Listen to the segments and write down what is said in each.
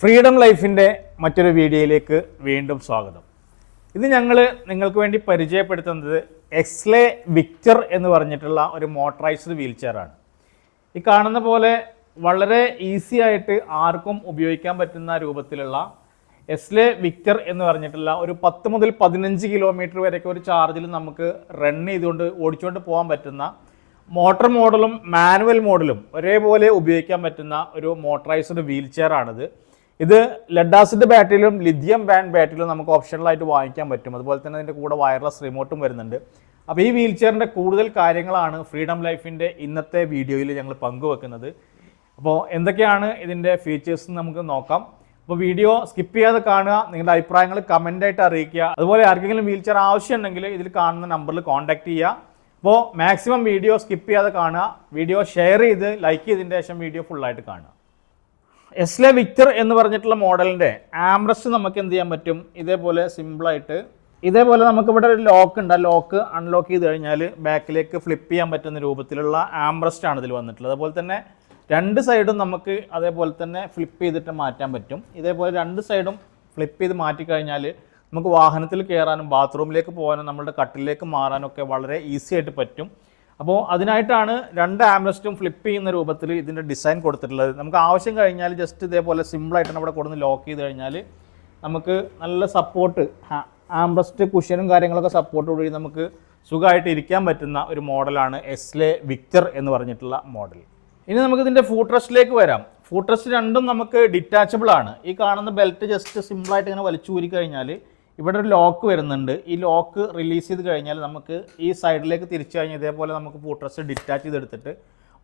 Freedom ലൈഫിൻ്റെ മറ്റൊരു വീഡിയോയിലേക്ക് വീണ്ടും സ്വാഗതം. ഇത് ഞങ്ങൾ നിങ്ങൾക്ക് വേണ്ടി പരിചയപ്പെടുത്തുന്നത് എക്സ്ലേ വിക്ടർ എന്ന് പറഞ്ഞിട്ടുള്ള ഒരു മോട്ടറൈസ്ഡ് വീൽ ചെയറാണ്. ഈ കാണുന്ന പോലെ വളരെ ഈസി ആയിട്ട് ആർക്കും ഉപയോഗിക്കാൻ പറ്റുന്ന രൂപത്തിലുള്ള എക്സ്ലേ വിക്ടർ എന്ന് പറഞ്ഞിട്ടുള്ള ഒരു 10 മുതൽ 15 കിലോമീറ്റർ വരെയൊക്കെ ഒരു ചാർജിൽ നമുക്ക് റൺ ചെയ്തുകൊണ്ട് ഓടിച്ചുകൊണ്ട് പോകാൻ പറ്റുന്ന മോട്ടോർ മോഡലും മാനുവൽ മോഡലും ഒരേപോലെ ഉപയോഗിക്കാൻ പറ്റുന്ന ഒരു മോട്ടറൈസ്ഡ് വീൽ ചെയറാണിത്. ഇത് ലെഡ് ആസിഡ് ബാറ്ററിയിലും ലിഥിയം ബാൻഡ് ബാറ്ററിയിലും നമുക്ക് ഓപ്ഷണലായിട്ട് വാങ്ങിക്കാൻ പറ്റും. അതുപോലെ തന്നെ അതിൻ്റെ കൂടെ വയർലെസ് റിമോട്ടും വരുന്നുണ്ട്. അപ്പോൾ ഈ വീൽ ചെയറിൻ്റെ കൂടുതൽ കാര്യങ്ങളാണ് ഫ്രീഡം ലൈഫിൻ്റെ ഇന്നത്തെ വീഡിയോയിൽ ഞങ്ങൾ പങ്കുവെക്കുന്നത്. അപ്പോൾ എന്തൊക്കെയാണ് ഇതിൻ്റെ ഫീച്ചേഴ്സ് നമുക്ക് നോക്കാം. അപ്പോൾ വീഡിയോ സ്കിപ്പ് ചെയ്യാതെ കാണുക, നിങ്ങളുടെ അഭിപ്രായങ്ങൾ കമൻ്റായിട്ട് അറിയിക്കുക. അതുപോലെ ആർക്കെങ്കിലും വീൽ ചെയർ ആവശ്യമുണ്ടെങ്കിൽ ഇതിൽ കാണുന്ന നമ്പറിൽ കോൺടാക്ട് ചെയ്യുക. അപ്പോൾ മാക്സിമം വീഡിയോ സ്കിപ്പ് ചെയ്യാതെ കാണുക, വീഡിയോ ഷെയർ ചെയ്ത് ലൈക്ക് ചെയ്തതിന് ശേഷം വീഡിയോ ഫുള്ളായിട്ട് കാണുക. എക്സ്ലേ വിക്ടർ എന്ന് പറഞ്ഞിട്ടുള്ള മോഡലിൻ്റെ ആംബ്രസ്റ്റ് നമുക്ക് എന്ത് ചെയ്യാൻ പറ്റും, ഇതേപോലെ സിമ്പിളായിട്ട് ഇതേപോലെ നമുക്കിവിടെ ഒരു ലോക്ക് ഉണ്ട്. ആ ലോക്ക് അൺലോക്ക് ചെയ്ത് കഴിഞ്ഞാൽ ബാക്കിലേക്ക് ഫ്ലിപ്പ് ചെയ്യാൻ പറ്റുന്ന രൂപത്തിലുള്ള ആംബ്രസ്റ്റ് ആണ് ഇതിൽ വന്നിട്ടുള്ളത്. അതുപോലെ തന്നെ രണ്ട് സൈഡും നമുക്ക് അതേപോലെ തന്നെ ഫ്ലിപ്പ് ചെയ്തിട്ട് മാറ്റാൻ പറ്റും. ഇതേപോലെ രണ്ട് സൈഡും ഫ്ലിപ്പ് ചെയ്ത് മാറ്റിക്കഴിഞ്ഞാൽ നമുക്ക് വാഹനത്തിൽ കയറാനും ബാത്റൂമിലേക്ക് പോകാനും നമ്മുടെ കട്ടിലേക്ക് മാറാനും ഒക്കെ വളരെ ഈസി ആയിട്ട് പറ്റും. അപ്പോൾ അതിനായിട്ടാണ് രണ്ട് ആംബ്രസ്റ്റും ഫ്ലിപ്പ് ചെയ്യുന്ന രൂപത്തിൽ ഇതിൻ്റെ ഡിസൈൻ കൊടുത്തിട്ടുള്ളത്. നമുക്ക് ആവശ്യം കഴിഞ്ഞാൽ ജസ്റ്റ് ഇതേപോലെ സിമ്പിളായിട്ടാണ് ഇവിടെ കൊടുന്ന് ലോക്ക് ചെയ്ത് കഴിഞ്ഞാൽ നമുക്ക് നല്ല സപ്പോർട്ട് ആംബ്രസ്റ്റ് കുഷ്യനും കാര്യങ്ങളൊക്കെ സപ്പോർട്ട് കൂടി നമുക്ക് സുഖമായിട്ട് ഇരിക്കാൻ പറ്റുന്ന ഒരു മോഡലാണ് എക്സ്ലേ വിക്ടർ എന്ന് പറഞ്ഞിട്ടുള്ള മോഡൽ. ഇനി നമുക്ക് ഇതിൻ്റെ ഫൂട്ട് റെസ്റ്റിലേക്ക് വരാം. ഫൂട്ട് റെസ്റ്റ് രണ്ടും നമുക്ക് ഡിറ്റാച്ചബിൾ ആണ്. ഈ കാണുന്ന ബെൽറ്റ് ജസ്റ്റ് സിമ്പിളായിട്ട് ഇങ്ങനെ വലിച്ചൂരി കഴിഞ്ഞാൽ ഇവിടെ ഒരു ലോക്ക് വരുന്നുണ്ട്. ഈ ലോക്ക് റിലീസ് ചെയ്ത് കഴിഞ്ഞാൽ നമുക്ക് ഈ സൈഡിലേക്ക് തിരിച്ചു കഴിഞ്ഞാൽ ഇതേപോലെ നമുക്ക് ഫൂട്ട് റെസ്റ്റ് ഡിറ്റാച്ച് ചെയ്തെടുത്തിട്ട്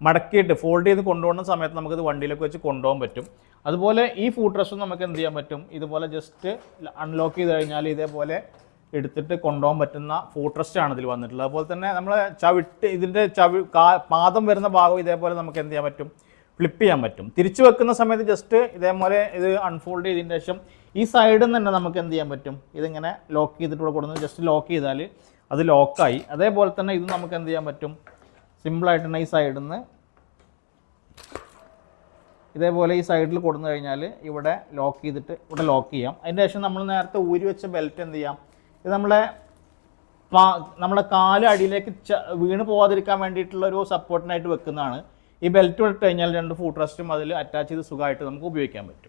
മടക്കിയിട്ട് ഫോൾഡ് ചെയ്ത് കൊണ്ടുപോകുന്ന സമയത്ത് നമുക്കിത് വണ്ടിയിലേക്ക് വെച്ച് കൊണ്ടുപോകാൻ പറ്റും. അതുപോലെ ഈ ഫൂട്ട് റെസ്റ്റും നമുക്ക് എന്ത് ചെയ്യാൻ പറ്റും, ഇതുപോലെ ജസ്റ്റ് അൺലോക്ക് ചെയ്ത് കഴിഞ്ഞാൽ ഇതേപോലെ എടുത്തിട്ട് കൊണ്ടുപോകാൻ പറ്റുന്ന ഫൂട്ട് റെസ്റ്റാണ് ഇതിൽ വന്നിട്ടുള്ളത്. അതുപോലെ തന്നെ നമ്മൾ ഇതിൻ്റെ പാദം വരുന്ന ഭാഗം ഇതേപോലെ നമുക്ക് എന്ത് ചെയ്യാൻ പറ്റും, ഫ്ലിപ്പ് ചെയ്യാൻ പറ്റും. തിരിച്ചു വെക്കുന്ന സമയത്ത് ജസ്റ്റ് ഇതേപോലെ ഇത് അൺഫോൾഡ് ചെയ്തതിന് ശേഷം ഈ സൈഡിൽ നിന്ന് തന്നെ നമുക്ക് എന്ത് ചെയ്യാൻ പറ്റും, ഇതിങ്ങനെ ലോക്ക് ചെയ്തിട്ട് ഇവിടെ കൊടുക്കുന്നത് ജസ്റ്റ് ലോക്ക് ചെയ്താൽ അത് ലോക്കായി. അതേപോലെ തന്നെ ഇത് നമുക്ക് എന്ത് ചെയ്യാൻ പറ്റും, സിമ്പിളായിട്ട് തന്നെ ഈ സൈഡിൽ നിന്ന് ഇതേപോലെ ഈ സൈഡിൽ കൊടുന്നു കഴിഞ്ഞാൽ ഇവിടെ ലോക്ക് ചെയ്തിട്ട് ഇവിടെ ലോക്ക് ചെയ്യാം. അതിന് ശേഷം നമ്മൾ നേരത്തെ ഊരി വെച്ച ബെൽറ്റ് എന്ത് ചെയ്യാം, ഇത് നമ്മുടെ കാല് അടിയിലേക്ക് വീണ് പോകാതിരിക്കാൻ വേണ്ടിയിട്ടുള്ള ഒരു സപ്പോർട്ടിനായിട്ട് വെക്കുന്നതാണ്. ഈ ബെൽറ്റ് ഇട്ട് കഴിഞ്ഞാൽ രണ്ട് ഫൂട്ട് റെസ്റ്റും അതിൽ അറ്റാച്ച് ചെയ്ത് സുഖമായിട്ട് നമുക്ക് ഉപയോഗിക്കാൻ പറ്റും.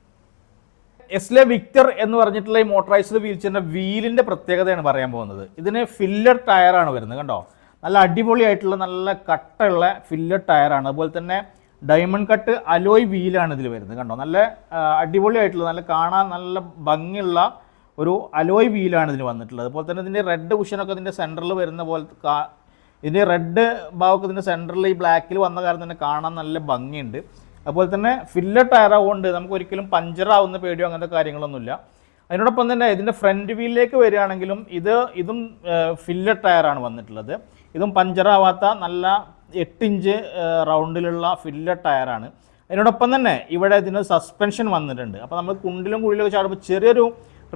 എക്സ്ലേ വിക്ടർ എന്ന് പറഞ്ഞിട്ടുള്ള ഈ മോട്ടറൈസ്ഡ് വീൽ ചെയറിൻ്റെ വീലിൻ്റെ പ്രത്യേകതയാണ് പറയാൻ പോകുന്നത്. ഇതിന് ഫില്ലർ ടയറാണ് വരുന്നത്. കണ്ടോ, നല്ല അടിപൊളിയായിട്ടുള്ള നല്ല കട്ടുള്ള ഫില്ലർ ടയറാണ്. അതുപോലെ തന്നെ ഡയമണ്ട് കട്ട് അലോയ് വീലാണ് ഇതിൽ വരുന്നത്. കണ്ടോ, നല്ല അടിപൊളിയായിട്ടുള്ള നല്ല കാണാൻ നല്ല ഭംഗിയുള്ള ഒരു അലോയ് വീലാണ് ഇതിന് വന്നിട്ടുള്ളത്. അതുപോലെ തന്നെ ഇതിൻ്റെ റെഡ് കുഷനൊക്കെ ഇതിൻ്റെ സെൻറ്ററിൽ വരുന്ന പോലെ ഇതിൻ്റെ റെഡ് ഭാഗമൊക്കെ ഇതിൻ്റെ സെൻറ്ററിൽ ഈ ബ്ലാക്കിൽ വന്ന കാരണം തന്നെ കാണാൻ നല്ല ഭംഗിയുണ്ട്. അതുപോലെ തന്നെ ഫില്ലർ ടയറാവുകൊണ്ട് നമുക്ക് ഒരിക്കലും പഞ്ചറാവുന്ന പേടിയോ അങ്ങനത്തെ കാര്യങ്ങളൊന്നുമില്ല. അതിനോടൊപ്പം തന്നെ ഇതിൻ്റെ ഫ്രണ്ട് വീലിലേക്ക് വരികയാണെങ്കിലും ഇതും ഫില്ലർ ടയറാണ് വന്നിട്ടുള്ളത്. ഇതും പഞ്ചറാവാത്ത നല്ല 8 ഇഞ്ച് റൗണ്ടിലുള്ള ഫില്ലർ ടയറാണ്. അതിനോടൊപ്പം തന്നെ ഇവിടെ ഇതിന് സസ്പെൻഷൻ വന്നിട്ടുണ്ട്. അപ്പോൾ നമ്മൾ കുണ്ടിലും കുഴിയിലൊക്കെ ചാടുമ്പോൾ ചെറിയൊരു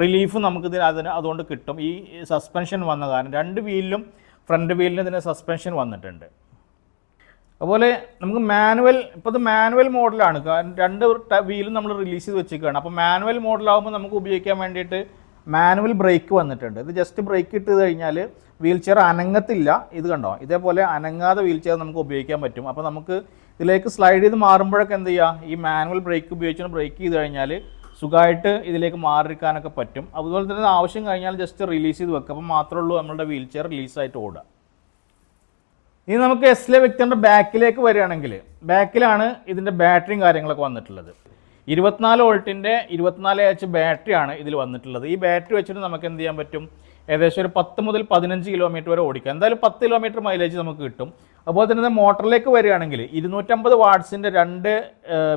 റിലീഫ് നമുക്കിത് അതുകൊണ്ട് കിട്ടും. ഈ സസ്പെൻഷൻ വന്ന കാരണം രണ്ട് വീലിലും ഫ്രണ്ട് വീലിന് ഇതിന് സസ്പെൻഷൻ വന്നിട്ടുണ്ട്. അതുപോലെ നമുക്ക് ഇപ്പോൾ ഇത് മാനുവൽ മോഡലാണ്. രണ്ട് വീലും നമ്മൾ റിലീസ് ചെയ്ത് വെച്ചിരിക്കുകയാണ്. അപ്പോൾ മാനുവൽ മോഡലാകുമ്പോൾ നമുക്ക് ഉപയോഗിക്കാൻ വേണ്ടിയിട്ട് മാനുവൽ ബ്രേക്ക് വന്നിട്ടുണ്ട്. ഇത് ജസ്റ്റ് ബ്രേക്ക് ഇട്ട് കഴിഞ്ഞാൽ വീൽ ചെയർ അനങ്ങത്തില്ല. ഇത് കണ്ടോ, ഇതേപോലെ അനങ്ങാതെ വീൽ ചെയർ നമുക്ക് ഉപയോഗിക്കാൻ പറ്റും. അപ്പോൾ നമുക്ക് ഇതിലേക്ക് സ്ലൈഡ് ചെയ്ത് മാറുമ്പോഴൊക്കെ എന്ത് ചെയ്യുക, ഈ മാനുവൽ ബ്രേക്ക് ഉപയോഗിച്ച് ബ്രേക്ക് ചെയ്ത് കഴിഞ്ഞാൽ സുഖമായിട്ട് ഇതിലേക്ക് മാറിയിരിക്കാനൊക്കെ പറ്റും. അതുപോലെ തന്നെ ആവശ്യം കഴിഞ്ഞാൽ ജസ്റ്റ് റിലീസ് ചെയ്ത് വെക്കുക. അപ്പോൾ മാത്രമേ ഉള്ളൂ നമ്മുടെ വീൽ ചെയർ റിലീസായിട്ട് ഓടുക. ഇനി നമുക്ക് എക്സ്ലേ വിക്ടറിൻ്റെ ബാക്കിലേക്ക് വരികയാണെങ്കിൽ ബാക്കിലാണ് ഇതിൻ്റെ ബാറ്ററിയും കാര്യങ്ങളൊക്കെ വന്നിട്ടുള്ളത്. 24 വോൾട്ടിൻ്റെ 24H ബാറ്ററിയാണ് ഇതിൽ വന്നിട്ടുള്ളത്. ഈ ബാറ്ററി വെച്ചിട്ട് നമുക്ക് എന്ത് ചെയ്യാൻ പറ്റും, ഏകദേശം ഒരു 10 മുതൽ 15 കിലോമീറ്റർ വരെ ഓടിക്കാം. എന്തായാലും 10 കിലോമീറ്റർ മൈലേജ് നമുക്ക് കിട്ടും. അതുപോലെ തന്നെ മോട്ടറിലേക്ക് വരികയാണെങ്കിൽ 250 വാട്ട്സിൻ്റെ 2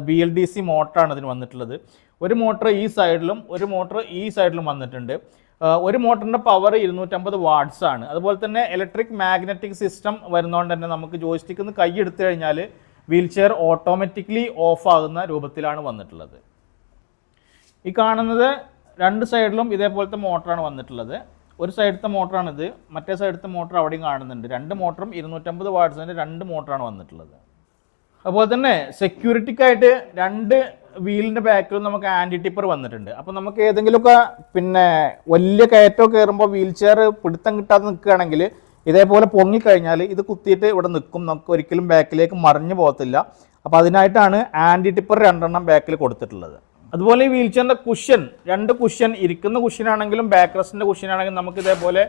BLDC മോട്ടറാണ് ഇതിന് വന്നിട്ടുള്ളത്. ഒരു മോട്ടർ ഈ സൈഡിലും ഒരു മോട്ടർ ഈ സൈഡിലും വന്നിട്ടുണ്ട്. ഒരു മോട്ടറിൻ്റെ പവർ 250 വാട്ട്സ് ആണ്. അതുപോലെ തന്നെ ഇലക്ട്രിക് മാഗ്നറ്റിക് സിസ്റ്റം വരുന്നതുകൊണ്ട് തന്നെ നമുക്ക് ജോയ്സ്റ്റിക്കിൽ നിന്ന് കൈ എടുത്തു കഴിഞ്ഞാൽ വീൽ ചെയർ ഓട്ടോമാറ്റിക്കലി ഓഫ് ആകുന്ന രൂപത്തിലാണ് വന്നിട്ടുള്ളത്. ഈ കാണുന്നത് രണ്ട് സൈഡിലും ഇതേപോലത്തെ മോട്ടറാണ് വന്നിട്ടുള്ളത്. ഒരു സൈഡത്തെ മോട്ടറാണിത്, മറ്റേ സൈഡത്തെ മോട്ടർ അവിടെയും കാണുന്നുണ്ട്. രണ്ട് മോട്ടറും 250 വാട്ട്സിൻ്റെ 2 മോട്ടറാണ് വന്നിട്ടുള്ളത്. അതുപോലെ തന്നെ സെക്യൂരിറ്റിക്കായിട്ട് 2 വീലിൻ്റെ ബാക്കിലും നമുക്ക് ആൻറ്റി ടിപ്പർ വന്നിട്ടുണ്ട്. അപ്പോൾ നമുക്ക് ഏതെങ്കിലുമൊക്കെ പിന്നെ വലിയ കയറ്റം കയറുമ്പോൾ വീൽ ചെയർ പിടുത്തം കിട്ടാതെ നിൽക്കുകയാണെങ്കിൽ ഇതേപോലെ പൊങ്ങിക്കഴിഞ്ഞാൽ ഇത് കുത്തിയിട്ട് ഇവിടെ നിൽക്കും, നമുക്ക് ഒരിക്കലും ബാക്കിലേക്ക് മറിഞ്ഞു പോകത്തില്ല. അപ്പോൾ അതിനായിട്ടാണ് ആൻറ്റി ടിപ്പർ 2 ബാക്കിൽ കൊടുത്തിട്ടുള്ളത്. അതുപോലെ ഈ വീൽ ചെയറിൻ്റെ കുഷ്യൻ, 2 കുഷ്യൻ, ഇരിക്കുന്ന കുഷ്യനാണെങ്കിലും ബാക്ക് റെസ്റ്റിൻ്റെ കുഷ്യനാണെങ്കിലും നമുക്ക് ഇതേപോലെ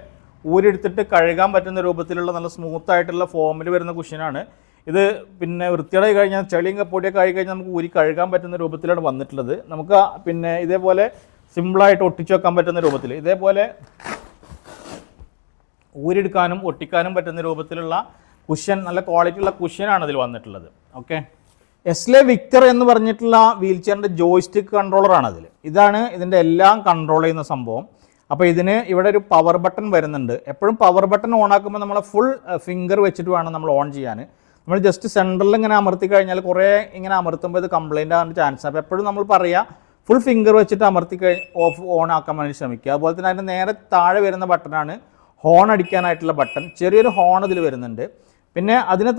ഊരെടുത്തിട്ട് കഴുകാൻ പറ്റുന്ന രൂപത്തിലുള്ള നല്ല സ്മൂത്ത് ആയിട്ടുള്ള ഫോമിൽ വരുന്ന കുഷ്യനാണ് ഇത്. പിന്നെ വൃത്തിയായി കഴിഞ്ഞാൽ ചെളിയും പൊടിയൊക്കെ ആയി കഴിഞ്ഞാൽ നമുക്ക് ഊരി കഴുകാൻ പറ്റുന്ന രൂപത്തിലാണ് വന്നിട്ടുള്ളത്. നമുക്ക് പിന്നെ ഇതേപോലെ സിമ്പിളായിട്ട് ഒട്ടിച്ചു വെക്കാൻ പറ്റുന്ന രൂപത്തിൽ ഇതേപോലെ ഊരെടുക്കാനും ഒട്ടിക്കാനും പറ്റുന്ന രൂപത്തിലുള്ള കുഷ്യൻ, നല്ല ക്വാളിറ്റി ഉള്ള കുഷ്യനാണ് ഇതിൽ വന്നിട്ടുള്ളത്. ഓക്കെ, എസ്ലെ വിക്ടർ എന്ന് പറഞ്ഞിട്ടുള്ള വീൽ ചെയറിൻ്റെ ജോയ്സ്റ്റിക്ക് കൺട്രോളറാണ് അതിൽ. ഇതാണ് ഇതിൻ്റെ എല്ലാം കൺട്രോൾ ചെയ്യുന്ന സംഭവം. അപ്പോൾ ഇതിന് ഇവിടെ ഒരു പവർ ബട്ടൺ വരുന്നുണ്ട്. എപ്പോഴും പവർ ബട്ടൺ ഓൺ ആക്കുമ്പോൾ നമ്മൾ ഫുൾ ഫിംഗർ വെച്ചിട്ട് വേണം നമ്മൾ ഓൺ ചെയ്യാൻ. നമ്മൾ ജസ്റ്റ് സെൻറ്ററിൽ ഇങ്ങനെ അമർത്തി കഴിഞ്ഞാൽ കുറേ ഇങ്ങനെ അമർത്തുമ്പോൾ ഇത് കംപ്ലൈൻ്റ് ആകാൻ ചാൻസ്. അപ്പോൾ എപ്പോഴും നമ്മൾ പറയുക ഫുൾ ഫിംഗർ വെച്ചിട്ട് അമർത്തി ഓൺ ആക്കാൻ വേണ്ടി ശ്രമിക്കുക. അതുപോലെ തന്നെ അതിൻ്റെ നേരെ താഴെ വരുന്ന ബട്ടണാണ് ഹോൺ അടിക്കാനായിട്ടുള്ള ബട്ടൺ. ചെറിയൊരു ഹോൺ ഇതിൽ വരുന്നുണ്ട്. പിന്നെ അതിന്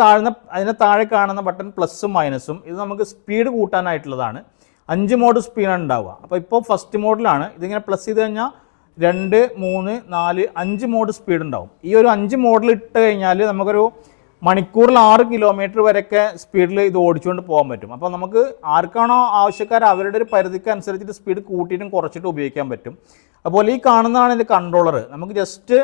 താഴെ കാണുന്ന ബട്ടൺ പ്ലസ്സും മൈനസും. ഇത് നമുക്ക് സ്പീഡ് കൂട്ടാനായിട്ടുള്ളതാണ്. 5 മോഡ് സ്പീഡാണ് ഉണ്ടാവുക. അപ്പോൾ ഇപ്പോൾ ഫസ്റ്റ് മോഡിലാണ്. ഇതിങ്ങനെ പ്ലസ് ചെയ്ത് കഴിഞ്ഞാൽ 2, 3, 4, 5 മോഡ് സ്പീഡ് ഉണ്ടാവും. ഈ ഒരു 5 മോഡിൽ ഇട്ട് കഴിഞ്ഞാൽ നമുക്കൊരു മണിക്കൂറിൽ 6 കിലോമീറ്റർ വരെയൊക്കെ സ്പീഡിൽ ഇത് ഓടിച്ചുകൊണ്ട് പോകാൻ പറ്റും. അപ്പോൾ നമുക്ക് ആർക്കാണോ ആവശ്യക്കാർ അവരുടെ ഒരു പരിധിക്ക് അനുസരിച്ചിട്ട് സ്പീഡ് കൂട്ടിയിട്ടും കുറച്ചിട്ടും ഉപയോഗിക്കാൻ പറ്റും. അതുപോലെ ഈ കാണുന്നതാണ് ഇതിൻ്റെ കൺട്രോളർ. നമുക്ക് ജസ്റ്റ്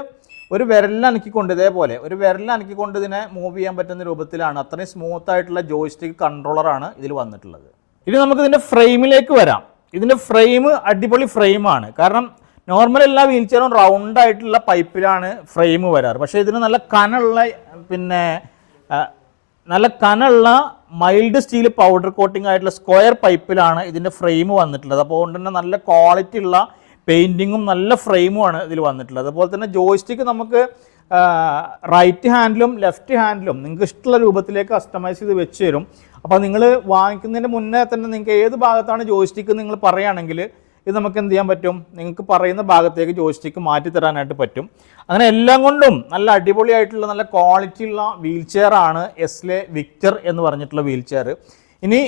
ഒരു വിരലിനനക്കിക്കൊണ്ട് ഇതേപോലെ ഒരു വിരലിനനക്കിക്കൊണ്ട് ഇതിനെ മൂവ് ചെയ്യാൻ പറ്റുന്ന രൂപത്തിലാണ്. അത്രയും സ്മൂത്ത് ആയിട്ടുള്ള ജോയ്സ്റ്റിക്ക് കൺട്രോളറാണ് ഇതിൽ വന്നിട്ടുള്ളത്. ഇനി നമുക്ക് ഇതിൻ്റെ ഫ്രെയിമിലേക്ക് വരാം. ഇതിൻ്റെ ഫ്രെയിം അടിപൊളി ഫ്രെയിമാണ്. കാരണം നോർമൽ എല്ലാ വീൽ ചെയറും റൗണ്ട് ആയിട്ടുള്ള പൈപ്പിലാണ് ഫ്രെയിം വരാറ്. പക്ഷേ ഇതിന് നല്ല കനുള്ള മൈൽഡ് സ്റ്റീൽ പൗഡർ കോട്ടിംഗ് ആയിട്ടുള്ള സ്ക്വയർ പൈപ്പിലാണ് ഇതിൻ്റെ ഫ്രെയിം വന്നിട്ടുള്ളത്. അപ്പോൾ അതുകൊണ്ട് തന്നെ നല്ല ക്വാളിറ്റി ഉള്ള പെയിൻറ്റിങ്ങും നല്ല ഫ്രെയിമുമാണ് ഇതിൽ വന്നിട്ടുള്ളത്. അതുപോലെ തന്നെ ജോയ്സ്റ്റിക്ക് നമുക്ക് റൈറ്റ് ഹാൻഡിലും ലെഫ്റ്റ് ഹാൻഡിലും നിങ്ങൾക്ക് ഇഷ്ടമുള്ള രൂപത്തിലേക്ക് കസ്റ്റമൈസ് ചെയ്ത് വെച്ച് തരും. അപ്പോൾ നിങ്ങൾ വാങ്ങിക്കുന്നതിന് മുന്നേ തന്നെ നിങ്ങൾക്ക് ഏത് ഭാഗത്താണ് ജോയ്സ്റ്റിക്ക് നിങ്ങൾ പറയുകയാണെങ്കിൽ ഇത് നമുക്ക് എന്ത് ചെയ്യാൻ പറ്റും, നിങ്ങൾക്ക് പറയുന്ന ഭാഗത്തേക്ക് ജോയ്സ്റ്റിക്ക് മാറ്റി തരാനായിട്ട് പറ്റും. അങ്ങനെ എല്ലാം കൊണ്ടും നല്ല അടിപൊളിയായിട്ടുള്ള നല്ല ക്വാളിറ്റി ഉള്ള വീൽ ചെയറാണ് എസ്ലെ വിക്ടർ എന്ന് പറഞ്ഞിട്ടുള്ള വീൽ ചെയർ. ഇനി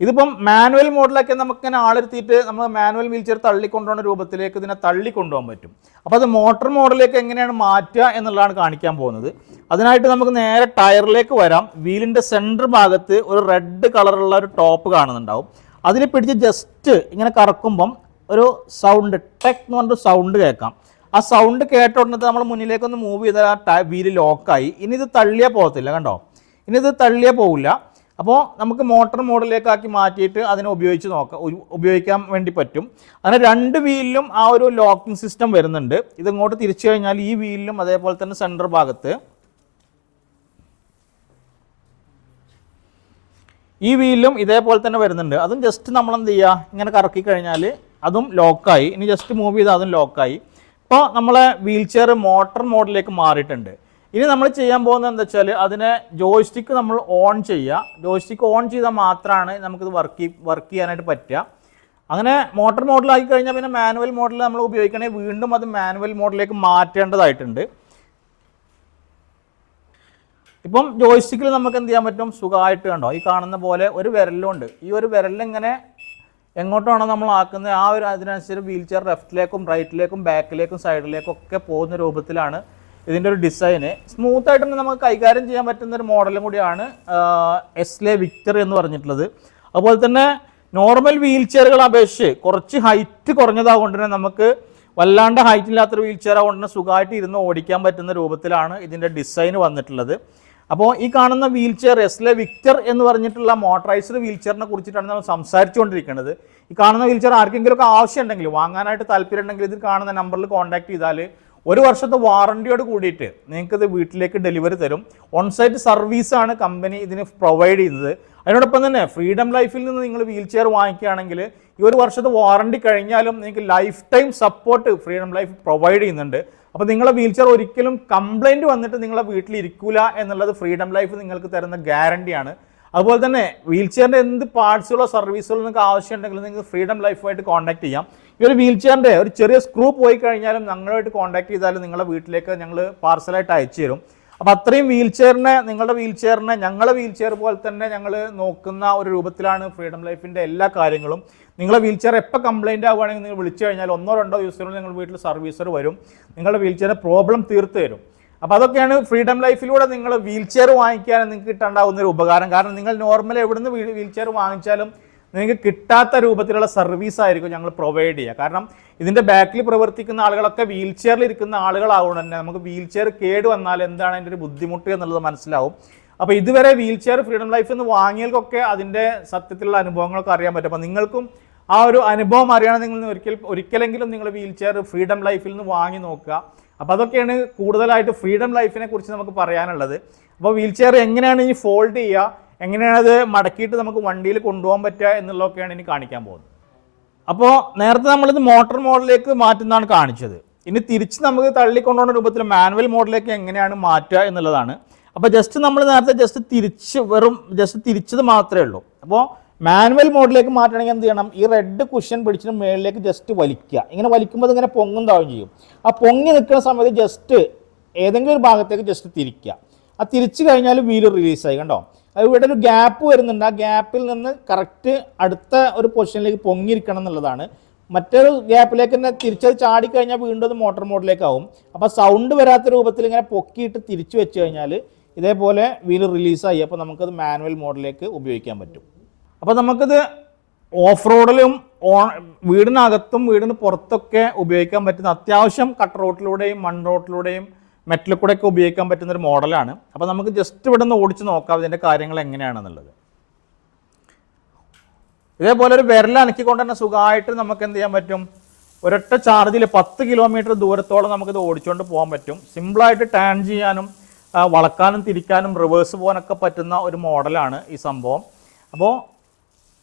ഇതിപ്പം മാനുവൽ മോഡിലൊക്കെ നമുക്കിങ്ങനെ ആളെടുത്തിട്ട് നമ്മൾ മാനുവൽ വീൽ ചെയർ തള്ളിക്കൊണ്ടുപോകുന്ന രൂപത്തിലേക്ക് ഇതിനെ തള്ളിക്കൊണ്ടുപോകാൻ പറ്റും. അപ്പോൾ അത് മോട്ടോർ മോഡിലേക്ക് എങ്ങനെയാണ് മാറ്റുക എന്നുള്ളതാണ് കാണിക്കാൻ പോകുന്നത്. അതിനായിട്ട് നമുക്ക് നേരെ ടയറിലേക്ക് വരാം. വീലിൻ്റെ സെൻറ്റർ ഭാഗത്ത് ഒരു റെഡ് കളറുള്ള ഒരു ടോപ്പ് കാണുന്നുണ്ടാവും. അതിൽ പിടിച്ച് ജസ്റ്റ് ഇങ്ങനെ കറക്കുമ്പം ഒരു സൗണ്ട് ടെക് എന്ന് പറഞ്ഞൊരു സൗണ്ട് കേൾക്കാം. ആ സൗണ്ട് കേട്ട ഉടനെ നമ്മൾ മുന്നിലേക്കൊന്ന് മൂവ് ചെയ്താൽ ആ വീല് ലോക്കായി. ഇനി ഇത് തള്ളിയാൽ പോകത്തില്ല, കണ്ടോ, ഇനി ഇത് തള്ളിയാൽ പോകില്ല. അപ്പോൾ നമുക്ക് മോട്ടോർ മോഡിലേക്കാക്കി മാറ്റിയിട്ട് അതിനെ ഉപയോഗിക്കാൻ വേണ്ടി പറ്റും. അങ്ങനെ 2 വീലിലും ആ ഒരു ലോക്കിംഗ് സിസ്റ്റം വരുന്നുണ്ട്. ഇതിങ്ങോട്ട് തിരിച്ചു കഴിഞ്ഞാൽ ഈ വീലിലും അതേപോലെ തന്നെ സെൻറ്റർ ഭാഗത്ത് ഈ വീലിലും ഇതേപോലെ തന്നെ വരുന്നുണ്ട്. അതും ജസ്റ്റ് നമ്മൾ എന്ത് ചെയ്യുക, ഇങ്ങനെ കറക്കി കഴിഞ്ഞാൽ അതും ലോക്കായി. ഇനി ജസ്റ്റ് മൂവ് ചെയ്താൽ അതും ലോക്കായി. ഇപ്പോൾ നമ്മളെ വീൽ ചെയർ മോട്ടോർ മോഡിലേക്ക് മാറിയിട്ടുണ്ട്. ഇനി നമ്മൾ ചെയ്യാൻ പോകുന്നത് എന്താ വെച്ചാൽ അതിനെ ജോയ്സ്റ്റിക്ക് നമ്മൾ ഓൺ ചെയ്യുക. ജോയ്സ്റ്റിക്ക് ഓൺ ചെയ്താൽ മാത്രമാണ് നമുക്കിത് വർക്ക് ചെയ്യാനായിട്ട് പറ്റുക. അങ്ങനെ മോട്ടോർ മോഡിലാക്കി കഴിഞ്ഞാൽ പിന്നെ മാനുവൽ മോഡിൽ നമ്മൾ ഉപയോഗിക്കണമെങ്കിൽ വീണ്ടും അത് മാനുവൽ മോഡിലേക്ക് മാറ്റേണ്ടതായിട്ടുണ്ട്. ഇപ്പം ജോയ്സ്റ്റിക്കിൽ നമുക്ക് എന്ത് ചെയ്യാൻ പറ്റും, സുഖമായിട്ട് കണ്ടോ ഈ കാണുന്ന പോലെ ഒരു വിരലുണ്ട്. ഈ ഒരു വിരലിങ്ങനെ എങ്ങോട്ടാണോ നമ്മൾ ആക്കുന്നത് ആ ഒരു അതിനനുസരിച്ച് വീൽ ചെയർ ലെഫ്റ്റിലേക്കും റൈറ്റിലേക്കും ബാക്കിലേക്കും സൈഡിലേക്കും ഒക്കെ പോകുന്ന രൂപത്തിലാണ് ഇതിൻ്റെ ഒരു ഡിസൈന്. സ്മൂത്തായിട്ട് തന്നെ നമുക്ക് കൈകാര്യം ചെയ്യാൻ പറ്റുന്ന ഒരു മോഡലും കൂടിയാണ് എസ്ലെ വിക്ടർ എന്ന് പറഞ്ഞിട്ടുള്ളത്. അതുപോലെ തന്നെ നോർമൽ വീൽ ചെയറുകളെ അപേക്ഷിച്ച് കുറച്ച് ഹൈറ്റ് കുറഞ്ഞതാകൊണ്ട് തന്നെ നമുക്ക് വല്ലാണ്ട് ഹൈറ്റ് ഇല്ലാത്തൊരു വീൽ ചെയർ ആകൊണ്ട് തന്നെ സുഖമായിട്ട് ഇരുന്ന് ഓടിക്കാൻ പറ്റുന്ന രൂപത്തിലാണ് ഇതിൻ്റെ ഡിസൈൻ വന്നിട്ടുള്ളത്. അപ്പോൾ ഈ കാണുന്ന വീൽ ചെയർ എസ്ലെ വിക്ടർ എന്ന് പറഞ്ഞിട്ടുള്ള മോട്ടറൈസ്ഡ് വീൽ ചെയറിനെ കുറിച്ചിട്ടാണ് നമ്മൾ സംസാരിച്ചുകൊണ്ടിരിക്കുന്നത്. ഈ കാണുന്ന വീൽ ചെയർ ആർക്കെങ്കിലുമൊക്കെ ആവശ്യമുണ്ടെങ്കിൽ വാങ്ങാനായിട്ട് താല്പര്യം ഉണ്ടെങ്കിൽ ഇതിൽ കാണുന്ന നമ്പറിൽ കോൺടാക്ട് ചെയ്താൽ 1 വർഷത്തെ വാറണ്ടിയോട് കൂടിയിട്ട് നിങ്ങൾക്കിത് വീട്ടിലേക്ക് ഡെലിവറി തരും. ഓൺസൈറ്റ് സർവീസാണ് കമ്പനി ഇതിന് പ്രൊവൈഡ് ചെയ്യുന്നത്. അതിനോടൊപ്പം തന്നെ ഫ്രീഡം ലൈഫിൽ നിന്ന് നിങ്ങൾ വീൽ ചെയർ വാങ്ങിക്കുകയാണെങ്കിൽ ഈ 1 വർഷത്തെ വാറണ്ടി കഴിഞ്ഞാലും നിങ്ങൾക്ക് life time support freedom life provide ചെയ്യുന്നുണ്ട്. അപ്പോൾ നിങ്ങളെ വീൽ ചെയർ ഒരിക്കലും കംപ്ലൈൻറ്റ് വന്നിട്ട് നിങ്ങളെ വീട്ടിൽ ഇരിക്കില്ല എന്നുള്ളത് ഫ്രീഡം ലൈഫ് നിങ്ങൾക്ക് തരുന്ന ഗ്യാരണ്ടിയാണ്. അതുപോലെ തന്നെ വീൽ ചെയറിൻ്റെ എന്ത് പാർട്സുകളോ സർവീസുകളോ നിങ്ങൾക്ക് ആവശ്യമുണ്ടെങ്കിൽ നിങ്ങൾക്ക് ഫ്രീഡം ലൈഫുമായിട്ട് കോൺടാക്ട് ചെയ്യാം. ഈ ഒരു വീൽ ചെയറിൻ്റെ ഒരു ചെറിയ സ്ക്രൂ പോയി കഴിഞ്ഞാലും ഞങ്ങളുമായിട്ട് കോൺടാക്ട് ചെയ്താലും നിങ്ങളുടെ വീട്ടിലേക്ക് ഞങ്ങൾ പാർസലായിട്ട് അയച്ചു തരും. അപ്പോൾ അത്രയും നിങ്ങളുടെ വീൽ ചെയറിനെ ഞങ്ങളെ വീൽ ചെയർ പോലെ തന്നെ ഞങ്ങൾ നോക്കുന്ന ഒരു രൂപത്തിലാണ് ഫ്രീഡം ലൈഫിൻ്റെ എല്ലാ കാര്യങ്ങളും. നിങ്ങളുടെ വീൽ ചെയർ എപ്പോൾ കംപ്ലൈൻറ്റ് ആവുകയാണെങ്കിൽ നിങ്ങൾ വിളിച്ചു കഴിഞ്ഞാൽ 1-2 ദിവസത്തിനുള്ളിൽ നിങ്ങൾ വീട്ടിൽ സർവീസർ വരും, നിങ്ങളുടെ വീൽ ചെയറിൻ്റെ പ്രോബ്ലം തീർത്ത് തരും. അപ്പോൾ അതൊക്കെയാണ് ഫ്രീഡം ലൈഫിലൂടെ നിങ്ങൾ വീൽ ചെയർ വാങ്ങിക്കാൻ നിങ്ങൾക്ക് കിട്ടാണ്ടാവുന്ന ഒരു ഉപകാരം. കാരണം നിങ്ങൾ നോർമൽ എവിടുന്ന് വീൽ ചെയർ വാങ്ങിച്ചാലും നിങ്ങൾക്ക് കിട്ടാത്ത രൂപത്തിലുള്ള സർവീസ് ആയിരിക്കും ഞങ്ങൾ പ്രൊവൈഡ് ചെയ്യുക. കാരണം ഇതിൻ്റെ ബാക്കിൽ പ്രവർത്തിക്കുന്ന ആളുകളൊക്കെ വീൽ ചെയറിൽ ഇരിക്കുന്ന ആളുകളാവുകൊണ്ട് തന്നെ നമുക്ക് വീൽ ചെയർ കേട് വന്നാൽ എന്താണ് അതിൻ്റെ ഒരു ബുദ്ധിമുട്ട് എന്നുള്ളത് മനസ്സിലാവും. അപ്പോൾ ഇതുവരെ വീൽ ചെയർ ഫ്രീഡം ലൈഫിൽ നിന്ന് വാങ്ങിയവർക്കൊക്കെ അതിൻ്റെ സത്യത്തിലുള്ള അനുഭവങ്ങളൊക്കെ അറിയാൻ പറ്റും. അപ്പോൾ നിങ്ങൾക്കും ആ ഒരു അനുഭവം അറിയണമെങ്കിൽ നിങ്ങൾ ഒരിക്കലെങ്കിലും നിങ്ങൾ വീൽ ചെയർ ഫ്രീഡം ലൈഫിൽ നിന്ന് വാങ്ങി നോക്കുക. അപ്പോൾ അതൊക്കെയാണ് കൂടുതലായിട്ട് ഫ്രീഡം ലൈഫിനെ കുറിച്ച് നമുക്ക് പറയാനുള്ളത്. അപ്പോൾ വീൽ ചെയർ എങ്ങനെയാണ് ഇനി ഫോൾഡ് ചെയ്യുക, എങ്ങനെയാണ് അത് മടക്കിയിട്ട് നമുക്ക് വണ്ടിയിൽ കൊണ്ടുപോകാൻ പറ്റുക എന്നുള്ളതൊക്കെയാണ് ഇനി കാണിക്കാൻ പോകുന്നത്. അപ്പോൾ നേരത്തെ നമ്മളിത് മോട്ടോർ മോഡിലേക്ക് മാറ്റുന്നതാണ് കാണിച്ചത്. ഇനി തിരിച്ച് നമുക്ക് തള്ളിക്കൊണ്ടുപോകുന്ന രൂപത്തിൽ മാനുവൽ മോഡിലേക്ക് എങ്ങനെയാണ് മാറ്റുക എന്നുള്ളതാണ്. അപ്പോൾ നമ്മൾ നേരത്തെ തിരിച്ചത് മാത്രമേ ഉള്ളൂ. അപ്പോൾ മാനുവൽ മോഡിലേക്ക് മാറ്റണമെങ്കിൽ എന്ത് ചെയ്യണം, ഈ റെഡ് കുഷൻ പിടിച്ചിട്ട് മുകളിലേക്ക് ജസ്റ്റ് വലിക്കുക. ഇങ്ങനെ വലിക്കുമ്പോൾ ഇതിങ്ങനെ പൊങ്ങും താഴും ചെയ്യും. ആ പൊങ്ങി നിൽക്കുന്ന സമയത്ത് ഏതെങ്കിലും ഒരു ഭാഗത്തേക്ക് തിരിക്കുക. ആ തിരിച്ചു കഴിഞ്ഞാൽ വീല് റിലീസായി. കണ്ടോ, അത് ഇവിടെ ഒരു ഗ്യാപ്പ് വരുന്നുണ്ട്. ആ ഗ്യാപ്പിൽ നിന്ന് കറക്റ്റ് അടുത്ത ഒരു പൊസിഷനിലേക്ക് പൊങ്ങിയിരിക്കണം എന്നുള്ളതാണ്. മറ്റൊരു ഗ്യാപ്പിലേക്ക് തന്നെ തിരിച്ചത് ചാടിക്കഴിഞ്ഞാൽ വീണ്ടും അത് മോട്ടോർ മോഡിലേക്കാവും. അപ്പോൾ സൗണ്ട് വരാത്ത രൂപത്തിൽ ഇങ്ങനെ പൊക്കിയിട്ട് തിരിച്ചു വെച്ച് കഴിഞ്ഞാൽ ഇതേപോലെ വീല് റിലീസായി. അപ്പോൾ നമുക്കത് മാനുവൽ മോഡിലേക്ക് ഉപയോഗിക്കാൻ പറ്റും. അപ്പോൾ നമുക്കിത് ഓഫ് റോഡിലും വീടിനകത്തും വീടിന് പുറത്തൊക്കെ ഉപയോഗിക്കാൻ പറ്റുന്ന, അത്യാവശ്യം കട്ട് റോട്ടിലൂടെയും മൺ റോട്ടിലൂടെയും മെറ്റലിൽ കൂടെയൊക്കെ ഉപയോഗിക്കാൻ പറ്റുന്നൊരു മോഡലാണ്. അപ്പോൾ നമുക്ക് ഇവിടെ നിന്ന് ഓടിച്ച് നോക്കാം ഇതിൻ്റെ കാര്യങ്ങൾ എങ്ങനെയാണെന്നുള്ളത്. ഇതേപോലെ ഒരു വിരൽ അനക്കിക്കൊണ്ട് തന്നെ സുഖമായിട്ട് നമുക്ക് എന്ത് ചെയ്യാൻ പറ്റും, ഒരൊറ്റ ചാർജിൽ 10 കിലോമീറ്റർ ദൂരത്തോളം നമുക്കിത് ഓടിച്ചുകൊണ്ട് പോകാൻ പറ്റും. സിമ്പിളായിട്ട് ടേൺ ചെയ്യാനും വളക്കാനും തിരിക്കാനും റിവേഴ്സ് പോകാനൊക്കെ പറ്റുന്ന ഒരു മോഡലാണ് ഈ സംഭവം. അപ്പോൾ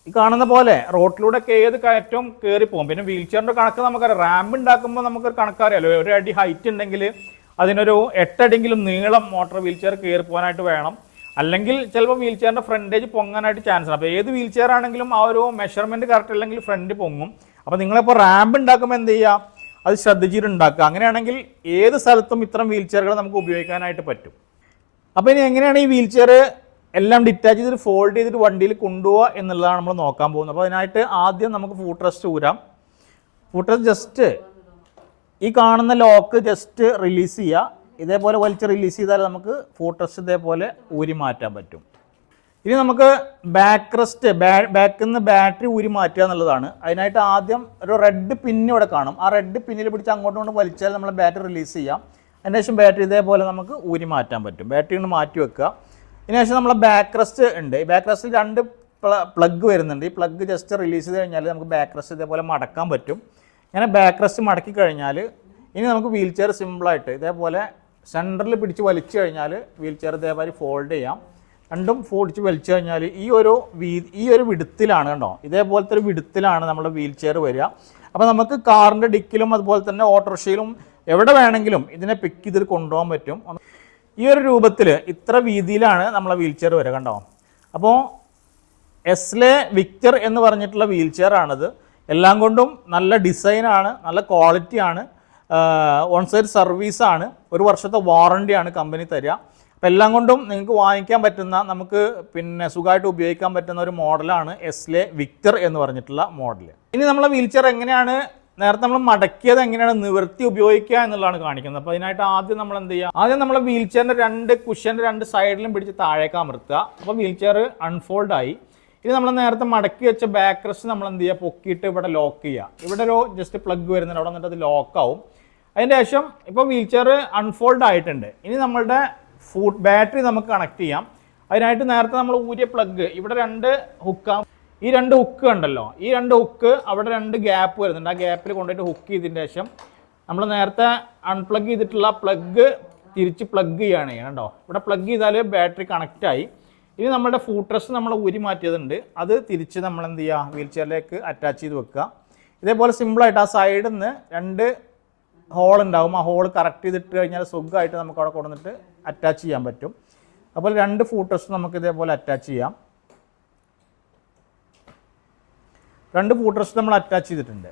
ഈ കാണുന്ന പോലെ റോട്ടിലൂടെയൊക്കെ ഏത് കയറ്റവും കയറിപ്പോകും. പിന്നെ വീൽ ചെയറിൻ്റെ കണക്ക് നമുക്കറിയാം. റാമ്പ് ഉണ്ടാക്കുമ്പോൾ നമുക്കൊരു കണക്കറിയാമല്ലോ, 1 അടി ഹൈറ്റ് ഉണ്ടെങ്കിൽ അതിനൊരു 8 അടിയെങ്കിലും നീളം മോട്ടോർ വീൽ ചെയർ കയറി പോകാനായിട്ട് വേണം. അല്ലെങ്കിൽ ചിലപ്പോൾ വീൽ ചെയറിൻ്റെ ഫ്രണ്ടേജ് പൊങ്ങാനായിട്ട് ചാൻസ് ഉണ്ട്. അപ്പോൾ ഏത് വീൽ ചെയർ ആണെങ്കിലും ആ ഒരു മെഷർമെൻറ്റ് കറക്റ്റ് അല്ലെങ്കിൽ ഫ്രണ്ട് പൊങ്ങും. അപ്പോൾ നിങ്ങളിപ്പോൾ റാമ്പ് ഉണ്ടാക്കുമ്പോൾ എന്ത് ചെയ്യുക, അത് ശ്രദ്ധിച്ചിട്ട് ഉണ്ടാക്കുക. അങ്ങനെയാണെങ്കിൽ ഏത് സ്ഥലത്തും ഇത്തരം വീൽ ചെയറുകൾ നമുക്ക് ഉപയോഗിക്കാനായിട്ട് പറ്റും. അപ്പോൾ ഇനി എങ്ങനെയാണ് ഈ വീൽ ചെയർ എല്ലാം ഡിറ്റാച്ച് ചെയ്തിട്ട് ഫോൾഡ് ചെയ്തിട്ട് വണ്ടിയിൽ കൊണ്ടുപോകുക എന്നുള്ളതാണ് നമ്മൾ നോക്കാൻ പോകുന്നത്. അപ്പോൾ അതിനായിട്ട് ആദ്യം നമുക്ക് ഫൂട്ട് റെസ്റ്റ് ഊരാം. ഫൂട്ട് റെസ്റ്റ് ഈ കാണുന്ന ലോക്ക് റിലീസ് ചെയ്യുക. ഇതേപോലെ വലിച്ച് റിലീസ് ചെയ്താൽ നമുക്ക് ഫൂട്ട് റെസ്റ്റ് ഇതേപോലെ ഊരി മാറ്റാൻ പറ്റും. ഇനി നമുക്ക് ബാക്കിൽ നിന്ന് ബാറ്ററി ഊരി മാറ്റുക എന്നുള്ളതാണ്. അതിനായിട്ട് ആദ്യം ഒരു റെഡ് പിന്ന് ഇവിടെ കാണും. ആ റെഡ് പിന്നിൽ പിടിച്ച് അങ്ങോട്ടും വലിച്ചാൽ നമ്മൾ ബാറ്ററി റിലീസ് ചെയ്യാം. അതിനുശേഷം ബാറ്ററി ഇതേപോലെ നമുക്ക് ഊരി മാറ്റാൻ പറ്റും. ബാറ്ററി കൊണ്ട് മാറ്റി വെക്കുക. ഇതിനുശേഷം നമ്മളെ ബാക്ക് റെസ്റ്റ് ഉണ്ട്. ഈ ബാക്ക് റെസ്റ്റിൽ 2 പ്ലഗ് വരുന്നുണ്ട്. ഈ പ്ലഗ് റിലീസ് ചെയ്ത് കഴിഞ്ഞാൽ നമുക്ക് ബാക്ക് റെസ്റ്റ് ഇതേപോലെ മടക്കാൻ പറ്റും. ഇങ്ങനെ ബാക്ക് റെസ്റ്റ് മടക്കി കഴിഞ്ഞാൽ ഇനി നമുക്ക് വീൽ ചെയർ സിമ്പിളായിട്ട് ഇതേപോലെ സെൻറ്ററിൽ പിടിച്ച് വലിച്ചു കഴിഞ്ഞാൽ വീൽ ചെയർ ഇതേപോലെ ഫോൾഡ് ചെയ്യാം. രണ്ടും ഫോൾഡിച്ച് വലിച്ചു കഴിഞ്ഞാൽ ഈ ഒരു വിടുത്തിലാണ്, കണ്ടോ, ഇതേപോലത്തെ ഒരു വിടുത്തിലാണ് നമ്മുടെ വീൽ ചെയർ വരിക. അപ്പോൾ നമുക്ക് കാറിൻ്റെ ഡിക്കിലും അതുപോലെ തന്നെ ഓട്ടോറിക്ഷയിലും എവിടെ വേണമെങ്കിലും ഇതിനെ പിക്ക് ചെയ്തിട്ട് കൊണ്ടുപോകാൻ പറ്റും. ഈ ഒരു രൂപത്തിൽ ഇത്ര വീതിയിലാണ് നമ്മളെ വീൽ ചെയർ വരിക, കണ്ടോ. അപ്പോൾ എസ്ലെ വിക്ടർ എന്ന് പറഞ്ഞിട്ടുള്ള വീൽ ചെയർ ആണിത്. എല്ലാം കൊണ്ടും നല്ല ഡിസൈനാണ്, നല്ല ക്വാളിറ്റിയാണ്, ഓൺ സൈഡ് സർവീസാണ്, 1 വർഷത്തെ വാറണ്ടിയാണ് കമ്പനി തരിക. അപ്പോൾ എല്ലാം കൊണ്ടും നിങ്ങൾക്ക് വാങ്ങിക്കാൻ പറ്റുന്ന, നമുക്ക് പിന്നെ സുഖമായിട്ട് ഉപയോഗിക്കാൻ പറ്റുന്ന ഒരു മോഡലാണ് എസ്ലെ വിക്ടർ എന്ന് പറഞ്ഞിട്ടുള്ള മോഡൽ. ഇനി നമ്മളെ വീൽ ചെയർ എങ്ങനെയാണ്, നേരത്തെ നമ്മൾ മടക്കിയത് എങ്ങനെയാണ് നിവർത്തി ഉപയോഗിക്കുക എന്നുള്ളതാണ് കാണിക്കുന്നത്. അപ്പോൾ അതിനായിട്ട് ആദ്യം നമ്മൾ എന്ത് ചെയ്യുക, ആദ്യം നമ്മളെ വീൽ ചെയറിൻ്റെ 2 കുഷ്യൻ്റെ 2 സൈഡിലും പിടിച്ച് താഴേക്ക് അമർത്തുക. അപ്പോൾ വീൽ ചെയർ അൺഫോൾഡ് ആയി. ഇനി നമ്മൾ നേരത്തെ മടക്കി വെച്ച ബാക്ക് റെസ്റ്റ് നമ്മൾ എന്ത് ചെയ്യുക, പൊക്കിയിട്ട് ഇവിടെ ലോക്ക് ചെയ്യുക. ഇവിടെ ഒരു പ്ലഗ് വരുന്നുണ്ട്, അവിടെ നിന്നിട്ട് അത് ലോക്കാവും. അതിൻ്റെ ശേഷം ഇപ്പോൾ വീൽ ചെയർ അൺഫോൾഡ് ആയിട്ടുണ്ട്. ഇനി നമ്മളുടെ ബാറ്ററി നമുക്ക് കണക്ട് ചെയ്യാം. അതിനായിട്ട് നേരത്തെ നമ്മൾ ഊരിയ പ്ലഗ് ഇവിടെ 2 ഹുക്കാണ്. ഈ 2 ഹുക്ക് ഉണ്ടല്ലോ, ഈ 2 ഹുക്ക് അവിടെ 2 ഗ്യാപ്പ് വരുന്നുണ്ട്. ആ ഗ്യാപ്പിൽ കൊണ്ടുപോയിട്ട് ഹുക്ക് ചെയ്തതിന് ശേഷം നമ്മൾ നേരത്തെ അൺപ്ലഗ് ചെയ്തിട്ടുള്ള പ്ലഗ് തിരിച്ച് പ്ലഗ് ചെയ്യുകയാണ് ചെയ്യണം, കേട്ടോ. ഇവിടെ പ്ലഗ് ചെയ്താൽ ബാറ്ററി കണക്റ്റായി. ഇനി നമ്മുടെ ഫൂട്ട് റെസ്റ്റ് നമ്മൾ ഊരി മാറ്റിയതുണ്ട്, അത് തിരിച്ച് നമ്മൾ എന്ത് ചെയ്യുക, വീൽ ചെയറിലേക്ക് അറ്റാച്ച് ചെയ്ത് വെക്കുക. ഇതേപോലെ സിമ്പിളായിട്ട് ആ സൈഡിൽ നിന്ന് 2 ഹോൾ ഉണ്ടാവും. ആ ഹോൾ കറക്റ്റ് ചെയ്തിട്ട് കഴിഞ്ഞാൽ സുഖമായിട്ട് നമുക്ക് അവിടെ കൊണ്ടുവന്നിട്ട് അറ്റാച്ച് ചെയ്യാൻ പറ്റും. അപ്പോൾ 2 ഫൂട്ട് റെസ്റ്റ് നമുക്ക് ഇതേപോലെ അറ്റാച്ച് ചെയ്യാം. 2 ഫൂട്ട് റെസ്റ്റ് നമ്മൾ അറ്റാച്ച് ചെയ്തിട്ടുണ്ട്.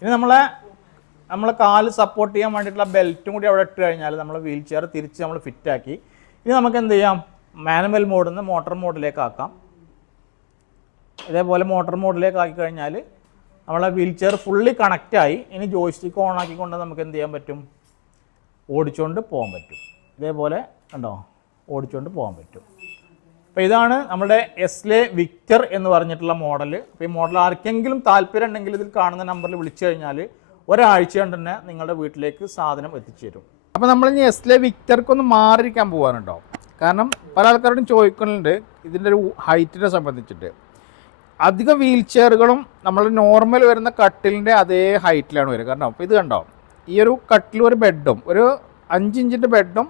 ഇനി നമ്മളെ കാല് സപ്പോർട്ട് ചെയ്യാൻ വേണ്ടിയിട്ടുള്ള ബെൽറ്റും കൂടി അവിടെ ഇട്ട് കഴിഞ്ഞാൽ നമ്മൾ വീൽ ചെയർ തിരിച്ച് നമ്മൾ ഫിറ്റാക്കി. ഇനി നമുക്ക് എന്ത് ചെയ്യാം, മാനുവൽ മോഡിൽ നിന്ന് മോട്ടോർ മോഡിലേക്ക് ആക്കാം. ഇതേപോലെ മോട്ടോർ മോഡിലേക്ക് ആക്കി കഴിഞ്ഞാൽ നമ്മളെ വീൽ ചെയർ ഫുള്ളി കണക്റ്റായി. ഇനി ജോയ്സ്റ്റിക്ക് ഓൺ ആക്കിക്കൊണ്ട് നമുക്ക് എന്ത് ചെയ്യാൻ പറ്റും, ഓടിച്ചുകൊണ്ട് പോകാൻ പറ്റും. ഇതേപോലെ കണ്ടോ, ഓടിച്ചുകൊണ്ട് പോകാൻ പറ്റും. അപ്പോൾ ഇതാണ് നമ്മുടെ എസ്ലെ വിക്ടർ എന്ന് പറഞ്ഞിട്ടുള്ള മോഡൽ. അപ്പോൾ ഈ മോഡൽ ആർക്കെങ്കിലും താല്പര്യം ഉണ്ടെങ്കിൽ ഇതിൽ കാണുന്ന നമ്പറിൽ വിളിച്ചു കഴിഞ്ഞാൽ ഒരാഴ്ച കൊണ്ട് തന്നെ നിങ്ങളുടെ വീട്ടിലേക്ക് സാധനം എത്തിച്ചു തരും. അപ്പോൾ നമ്മളിനി എസ്ലെ വിക്ടർക്കൊന്ന് മാറിയിരിക്കാൻ പോകാനുണ്ടോ, കാരണം പല ആൾക്കാരോടും ചോദിക്കുന്നുണ്ട് ഇതിൻ്റെ ഒരു ഹൈറ്റിനെ സംബന്ധിച്ചിട്ട്. അധികം വീൽ ചെയറുകളും നമ്മൾ നോർമൽ വരുന്ന കട്ടിലിൻ്റെ അതേ ഹൈറ്റിലാണ് വരിക. കാരണം അപ്പോൾ ഇത് കണ്ടോ, ഈ ഒരു കട്ടിലും ഒരു ബെഡും, ഒരു 5 ഇഞ്ചിൻ്റെ ബെഡും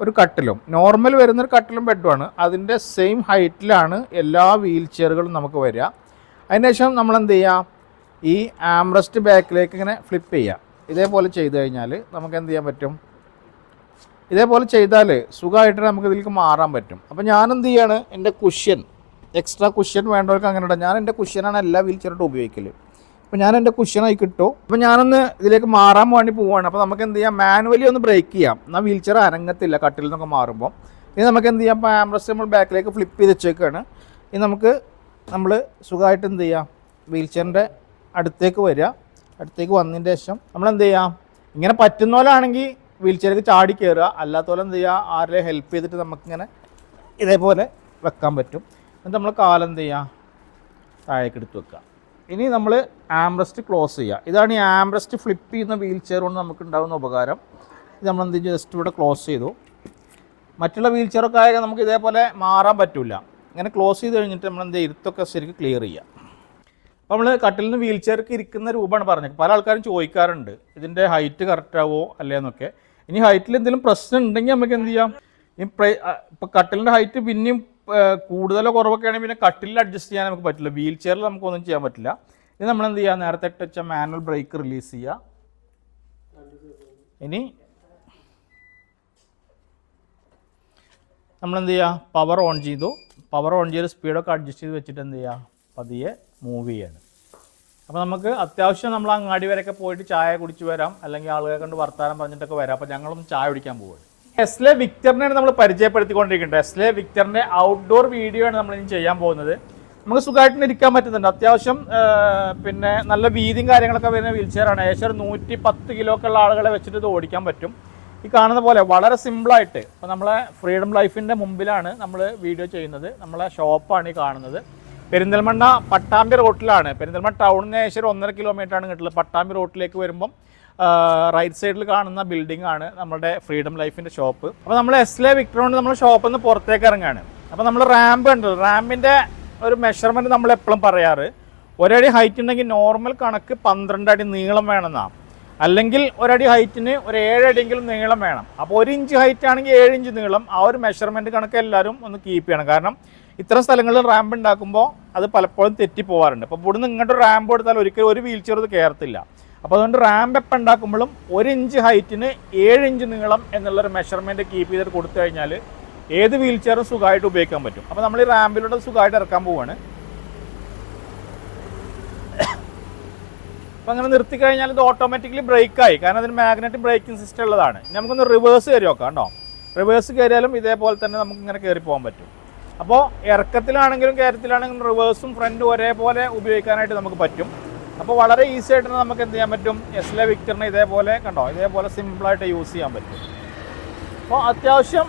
ഒരു കട്ടിലും, നോർമൽ വരുന്നൊരു കട്ടിലും ബെഡുമാണ്, അതിൻ്റെ സെയിം ഹൈറ്റിലാണ് എല്ലാ വീൽ ചെയറുകളും നമുക്ക് വരിക. അതിനുശേഷം നമ്മൾ എന്ത് ചെയ്യുക, ഈ ആംറസ്റ്റ് ബാക്കിലേക്ക് ഇങ്ങനെ ഫ്ലിപ്പ് ചെയ്യുക. ഇതേപോലെ ചെയ്ത് കഴിഞ്ഞാൽ നമുക്ക് എന്ത് ചെയ്യാൻ പറ്റും, ഇതേപോലെ ചെയ്താൽ സുഖമായിട്ട് നമുക്ക് ഇതിലേക്ക് മാറാൻ പറ്റും. അപ്പോൾ ഞാനെന്ത് ചെയ്യാണ്, എൻ്റെ കുഷ്യൻ, എക്സ്ട്രാ കുഷ്യൻ വേണ്ടവർക്ക് അങ്ങനെ ഇടാം. ഞാൻ എൻ്റെ കുഷ്യനാണ് എല്ലാ വീൽ ചെയറിട്ടും ഉപയോഗിക്കൽ. അപ്പോൾ ഞാൻ എൻ്റെ കുഷ്യനായി കിട്ടും. അപ്പോൾ ഞാനൊന്ന് ഇതിലേക്ക് മാറാൻ വേണ്ടി പോവുകയാണ്. അപ്പോൾ നമുക്ക് എന്ത് ചെയ്യാം, മാനുവലി ഒന്ന് ബ്രേക്ക് ചെയ്യാം, എന്നാൽ വീൽ ചെയർ അനങ്ങത്തില്ല കട്ടിൽ നിന്നൊക്കെ മാറുമ്പോൾ. ഇനി നമുക്ക് എന്ത് ചെയ്യാം, ഇപ്പോൾ ആംറസ്റ്റ് നമ്മൾ ബാക്കിലേക്ക് ഫ്ലിപ്പ് ചെയ്ത് വെച്ചേക്കാണ്. ഇനി നമ്മൾ സുഖമായിട്ട് എന്ത് ചെയ്യാം, വീൽ ചെയറിൻ്റെ അടുത്തേക്ക് വരിക. അടുത്തേക്ക് വന്നതിന് ശേഷം നമ്മൾ എന്ത് ചെയ്യാം, ഇങ്ങനെ പറ്റുന്ന പോലാണെങ്കിൽ വീൽ ചെയർക്ക് ചാടി കയറുക, അല്ലാത്ത പോലെ എന്ത് ചെയ്യുക, ആരെയും ഹെൽപ്പ് ചെയ്തിട്ട് നമുക്കിങ്ങനെ ഇതേപോലെ വെക്കാൻ പറ്റും. എന്നിട്ട് നമ്മൾ കാലെന്ത് ചെയ്യുക, താഴേക്ക് എടുത്ത് വെക്കുക. ഇനി നമ്മൾ ആംറസ്റ്റ് ക്ലോസ് ചെയ്യുക. ഇതാണ് ഈ ആംറസ്റ്റ് ഫ്ലിപ്പ് ചെയ്യുന്ന വീൽ ചെയർ കൊണ്ട് നമുക്ക് ഉണ്ടാകുന്ന ഉപകാരം. ഇത് നമ്മൾ എന്ത് ചെയ്യും, ജസ്റ്റ് ഇവിടെ ക്ലോസ് ചെയ്തു. മറ്റുള്ള വീൽ ചെയറൊക്കെ ആയാലും നമുക്ക് ഇതേപോലെ മാറാൻ പറ്റില്ല. ഇങ്ങനെ ക്ലോസ് ചെയ്ത് കഴിഞ്ഞിട്ട് നമ്മൾ എന്ത് ചെയ്യുക, ഇരുത്തൊക്കെ ശരിക്കും ക്ലിയർ ചെയ്യുക. അപ്പോൾ നമ്മൾ കട്ടിൽ നിന്ന് വീൽ ചെയർക്ക് ഇരിക്കുന്ന രൂപമാണ് പറഞ്ഞത്. പല ആൾക്കാരും ചോദിക്കാറുണ്ട് ഇതിൻ്റെ ഹൈറ്റ് കറക്റ്റാവോ അല്ലേന്നൊക്കെ. ഇനി ഹൈറ്റിൽ എന്തെങ്കിലും പ്രശ്നം ഉണ്ടെങ്കിൽ നമുക്ക് എന്ത് ചെയ്യാം, ഇപ്പോൾ കട്ടിലിൻ്റെ ഹൈറ്റ് പിന്നെയും കൂടുതലോ കുറവൊക്കെ ആണെങ്കിൽ പിന്നെ കട്ടിലിൽ അഡ്ജസ്റ്റ് ചെയ്യാൻ നമുക്ക് പറ്റില്ല, വീൽ ചെയറിൽ നമുക്കൊന്നും ചെയ്യാൻ പറ്റില്ല. ഇത് നമ്മൾ എന്ത് ചെയ്യുക, നേരത്തെ വെച്ച മാനുവൽ ബ്രേക്ക് റിലീസ് ചെയ്യുക. ഇനി നമ്മളെന്ത് ചെയ്യുക, പവർ ഓൺ ചെയ്തു. പവർ ഓൺ ചെയ്ത് സ്പീഡൊക്കെ അഡ്ജസ്റ്റ് ചെയ്ത് വെച്ചിട്ട് എന്ത് ചെയ്യുക, പതിയെ മൂവ് ചെയ്യാണ്. അപ്പോൾ നമുക്ക് അത്യാവശ്യം നമ്മൾ അങ്ങാടി വരെയൊക്കെ പോയിട്ട് ചായ കുടിച്ച് വരാം, അല്ലെങ്കിൽ ആളുകളെ കണ്ട് വർത്താനം പറഞ്ഞിട്ടൊക്കെ വരാം. അപ്പോൾ ഞങ്ങളൊന്ന് ചായ കുടിക്കാൻ പോവുകയാണ്. എസ്ലെ വിക്ടറിനെയാണ് നമ്മൾ പരിചയപ്പെടുത്തിക്കൊണ്ടിരിക്കുന്നത്. എസ്ലെ വിക്ടറിൻ്റെ ഔട്ട്ഡോർ വീഡിയോ ആണ് നമ്മൾ ഇനി ചെയ്യാൻ പോകുന്നത്. നമുക്ക് സുഖമായിട്ട് ഇരിക്കാൻ പറ്റുന്നുണ്ട്. അത്യാവശ്യം പിന്നെ നല്ല വീതിയും കാര്യങ്ങളൊക്കെ വരുന്ന വീൽ ചെയറാണ്. ഏകദേശം 110 കിലോ ഒക്കെ ഉള്ള ആളുകളെ വെച്ചിട്ട് ഇത് ഓടിക്കാൻ പറ്റും. ഈ കാണുന്ന പോലെ വളരെ സിമ്പിളായിട്ട്. ഇപ്പോൾ നമ്മളെ ഫ്രീഡം ലൈഫിൻ്റെ മുമ്പിലാണ് നമ്മൾ വീഡിയോ ചെയ്യുന്നത്. നമ്മളെ ഷോപ്പാണ് ഈ കാണുന്നത്. പെരിന്തൽമണ്ണ പട്ടാമ്പി റോട്ടിലാണ്. പെരിന്തൽമണ്ണ ടൗണിന് ഏകദേശം 1.5 കിലോമീറ്ററാണ് കിട്ടുന്നത്. പട്ടാമ്പി റോട്ടിലേക്ക് വരുമ്പം റൈറ്റ് സൈഡിൽ കാണുന്ന ബിൽഡിംഗ് ആണ് നമ്മുടെ ഫ്രീഡം ലൈഫിൻ്റെ ഷോപ്പ്. അപ്പോൾ നമ്മൾ എസ്ലെ വിക്ടർ കൊണ്ട് നമ്മൾ ഷോപ്പിൽ നിന്ന് പുറത്തേക്ക് ഇറങ്ങുകയാണ്. അപ്പോൾ നമ്മൾ റാമ്പ് ഉണ്ട്. റാമ്പിൻ്റെ ഒരു മെഷർമെൻറ്റ് നമ്മൾ എപ്പോഴും പറയാറ്, ഒരടി ഹൈറ്റ് ഉണ്ടെങ്കിൽ നോർമൽ കണക്ക് 12 അടി നീളം വേണമെന്നാണ്. അല്ലെങ്കിൽ ഒരടി ഹൈറ്റിന് ഒരു 7 അടിയെങ്കിലും നീളം വേണം. അപ്പോൾ 1 ഇഞ്ച് ഹൈറ്റ് ആണെങ്കിൽ 7 ഇഞ്ച് നീളം. ആ ഒരു മെഷർമെൻറ്റ് കണക്ക് എല്ലാവരും ഒന്ന് കീപ്പ് ചെയ്യണം. കാരണം ഇത്തരം സ്ഥലങ്ങളിൽ റാമ്പ് ഉണ്ടാക്കുമ്പോൾ അത് പലപ്പോഴും തെറ്റിപ്പോവാറുണ്ട്. അപ്പോൾ ഇവിടുന്ന് ഇങ്ങോട്ട് റാമ്പ് കൊടുത്താൽ ഒരിക്കലും ഒരു വീൽ ചെയർ ഇത് കയറത്തില്ല. അപ്പോൾ അതുകൊണ്ട് റാമ്പ് എപ്പോൾ ഉണ്ടാക്കുമ്പോഴും 1 ഇഞ്ച് ഹൈറ്റിന് 7 ഇഞ്ച് നീളം എന്നുള്ളൊരു മെഷർമെൻറ്റ് കീപ്പ് ചെയ്തിട്ട് കൊടുത്തു കഴിഞ്ഞാൽ ഏത് വീൽ ചെയറും സുഖമായിട്ട് ഉപയോഗിക്കാൻ പറ്റും. അപ്പോൾ നമ്മൾ ഈ റാമ്പിലൂടെ സുഖമായിട്ട് ഇറക്കാൻ പോവുകയാണ്. അപ്പോൾ അങ്ങനെ നിർത്തി കഴിഞ്ഞാൽ ഇത് ഓട്ടോമാറ്റിക്കലി ബ്രേക്കായി. കാരണം അതിന് മാഗ്നറ്റിക് ബ്രേക്കിംഗ് സിസ്റ്റം ഉള്ളതാണ്. ഇനി നമുക്കൊന്ന് റിവേഴ്സ് കയറി നോക്കാം കേട്ടോ. റിവേഴ്സ് കയറിയാലും ഇതേപോലെ തന്നെ നമുക്ക് ഇങ്ങനെ കയറി പോകാൻ പറ്റും. അപ്പോൾ ഇറക്കത്തിലാണെങ്കിലും കയറ്റത്തിലാണെങ്കിലും റിവേഴ്സും ഫ്രണ്ടും ഒരേപോലെ ഉപയോഗിക്കാനായിട്ട് നമുക്ക് പറ്റും. അപ്പോൾ വളരെ ഈസി ആയിട്ട് നമുക്ക് എന്ത് ചെയ്യാൻ പറ്റും, എസ്ലെ വിക്ടറിനെ ഇതേപോലെ കണ്ടോ, ഇതേപോലെ സിമ്പിളായിട്ട് യൂസ് ചെയ്യാൻ പറ്റും. അപ്പോൾ അത്യാവശ്യം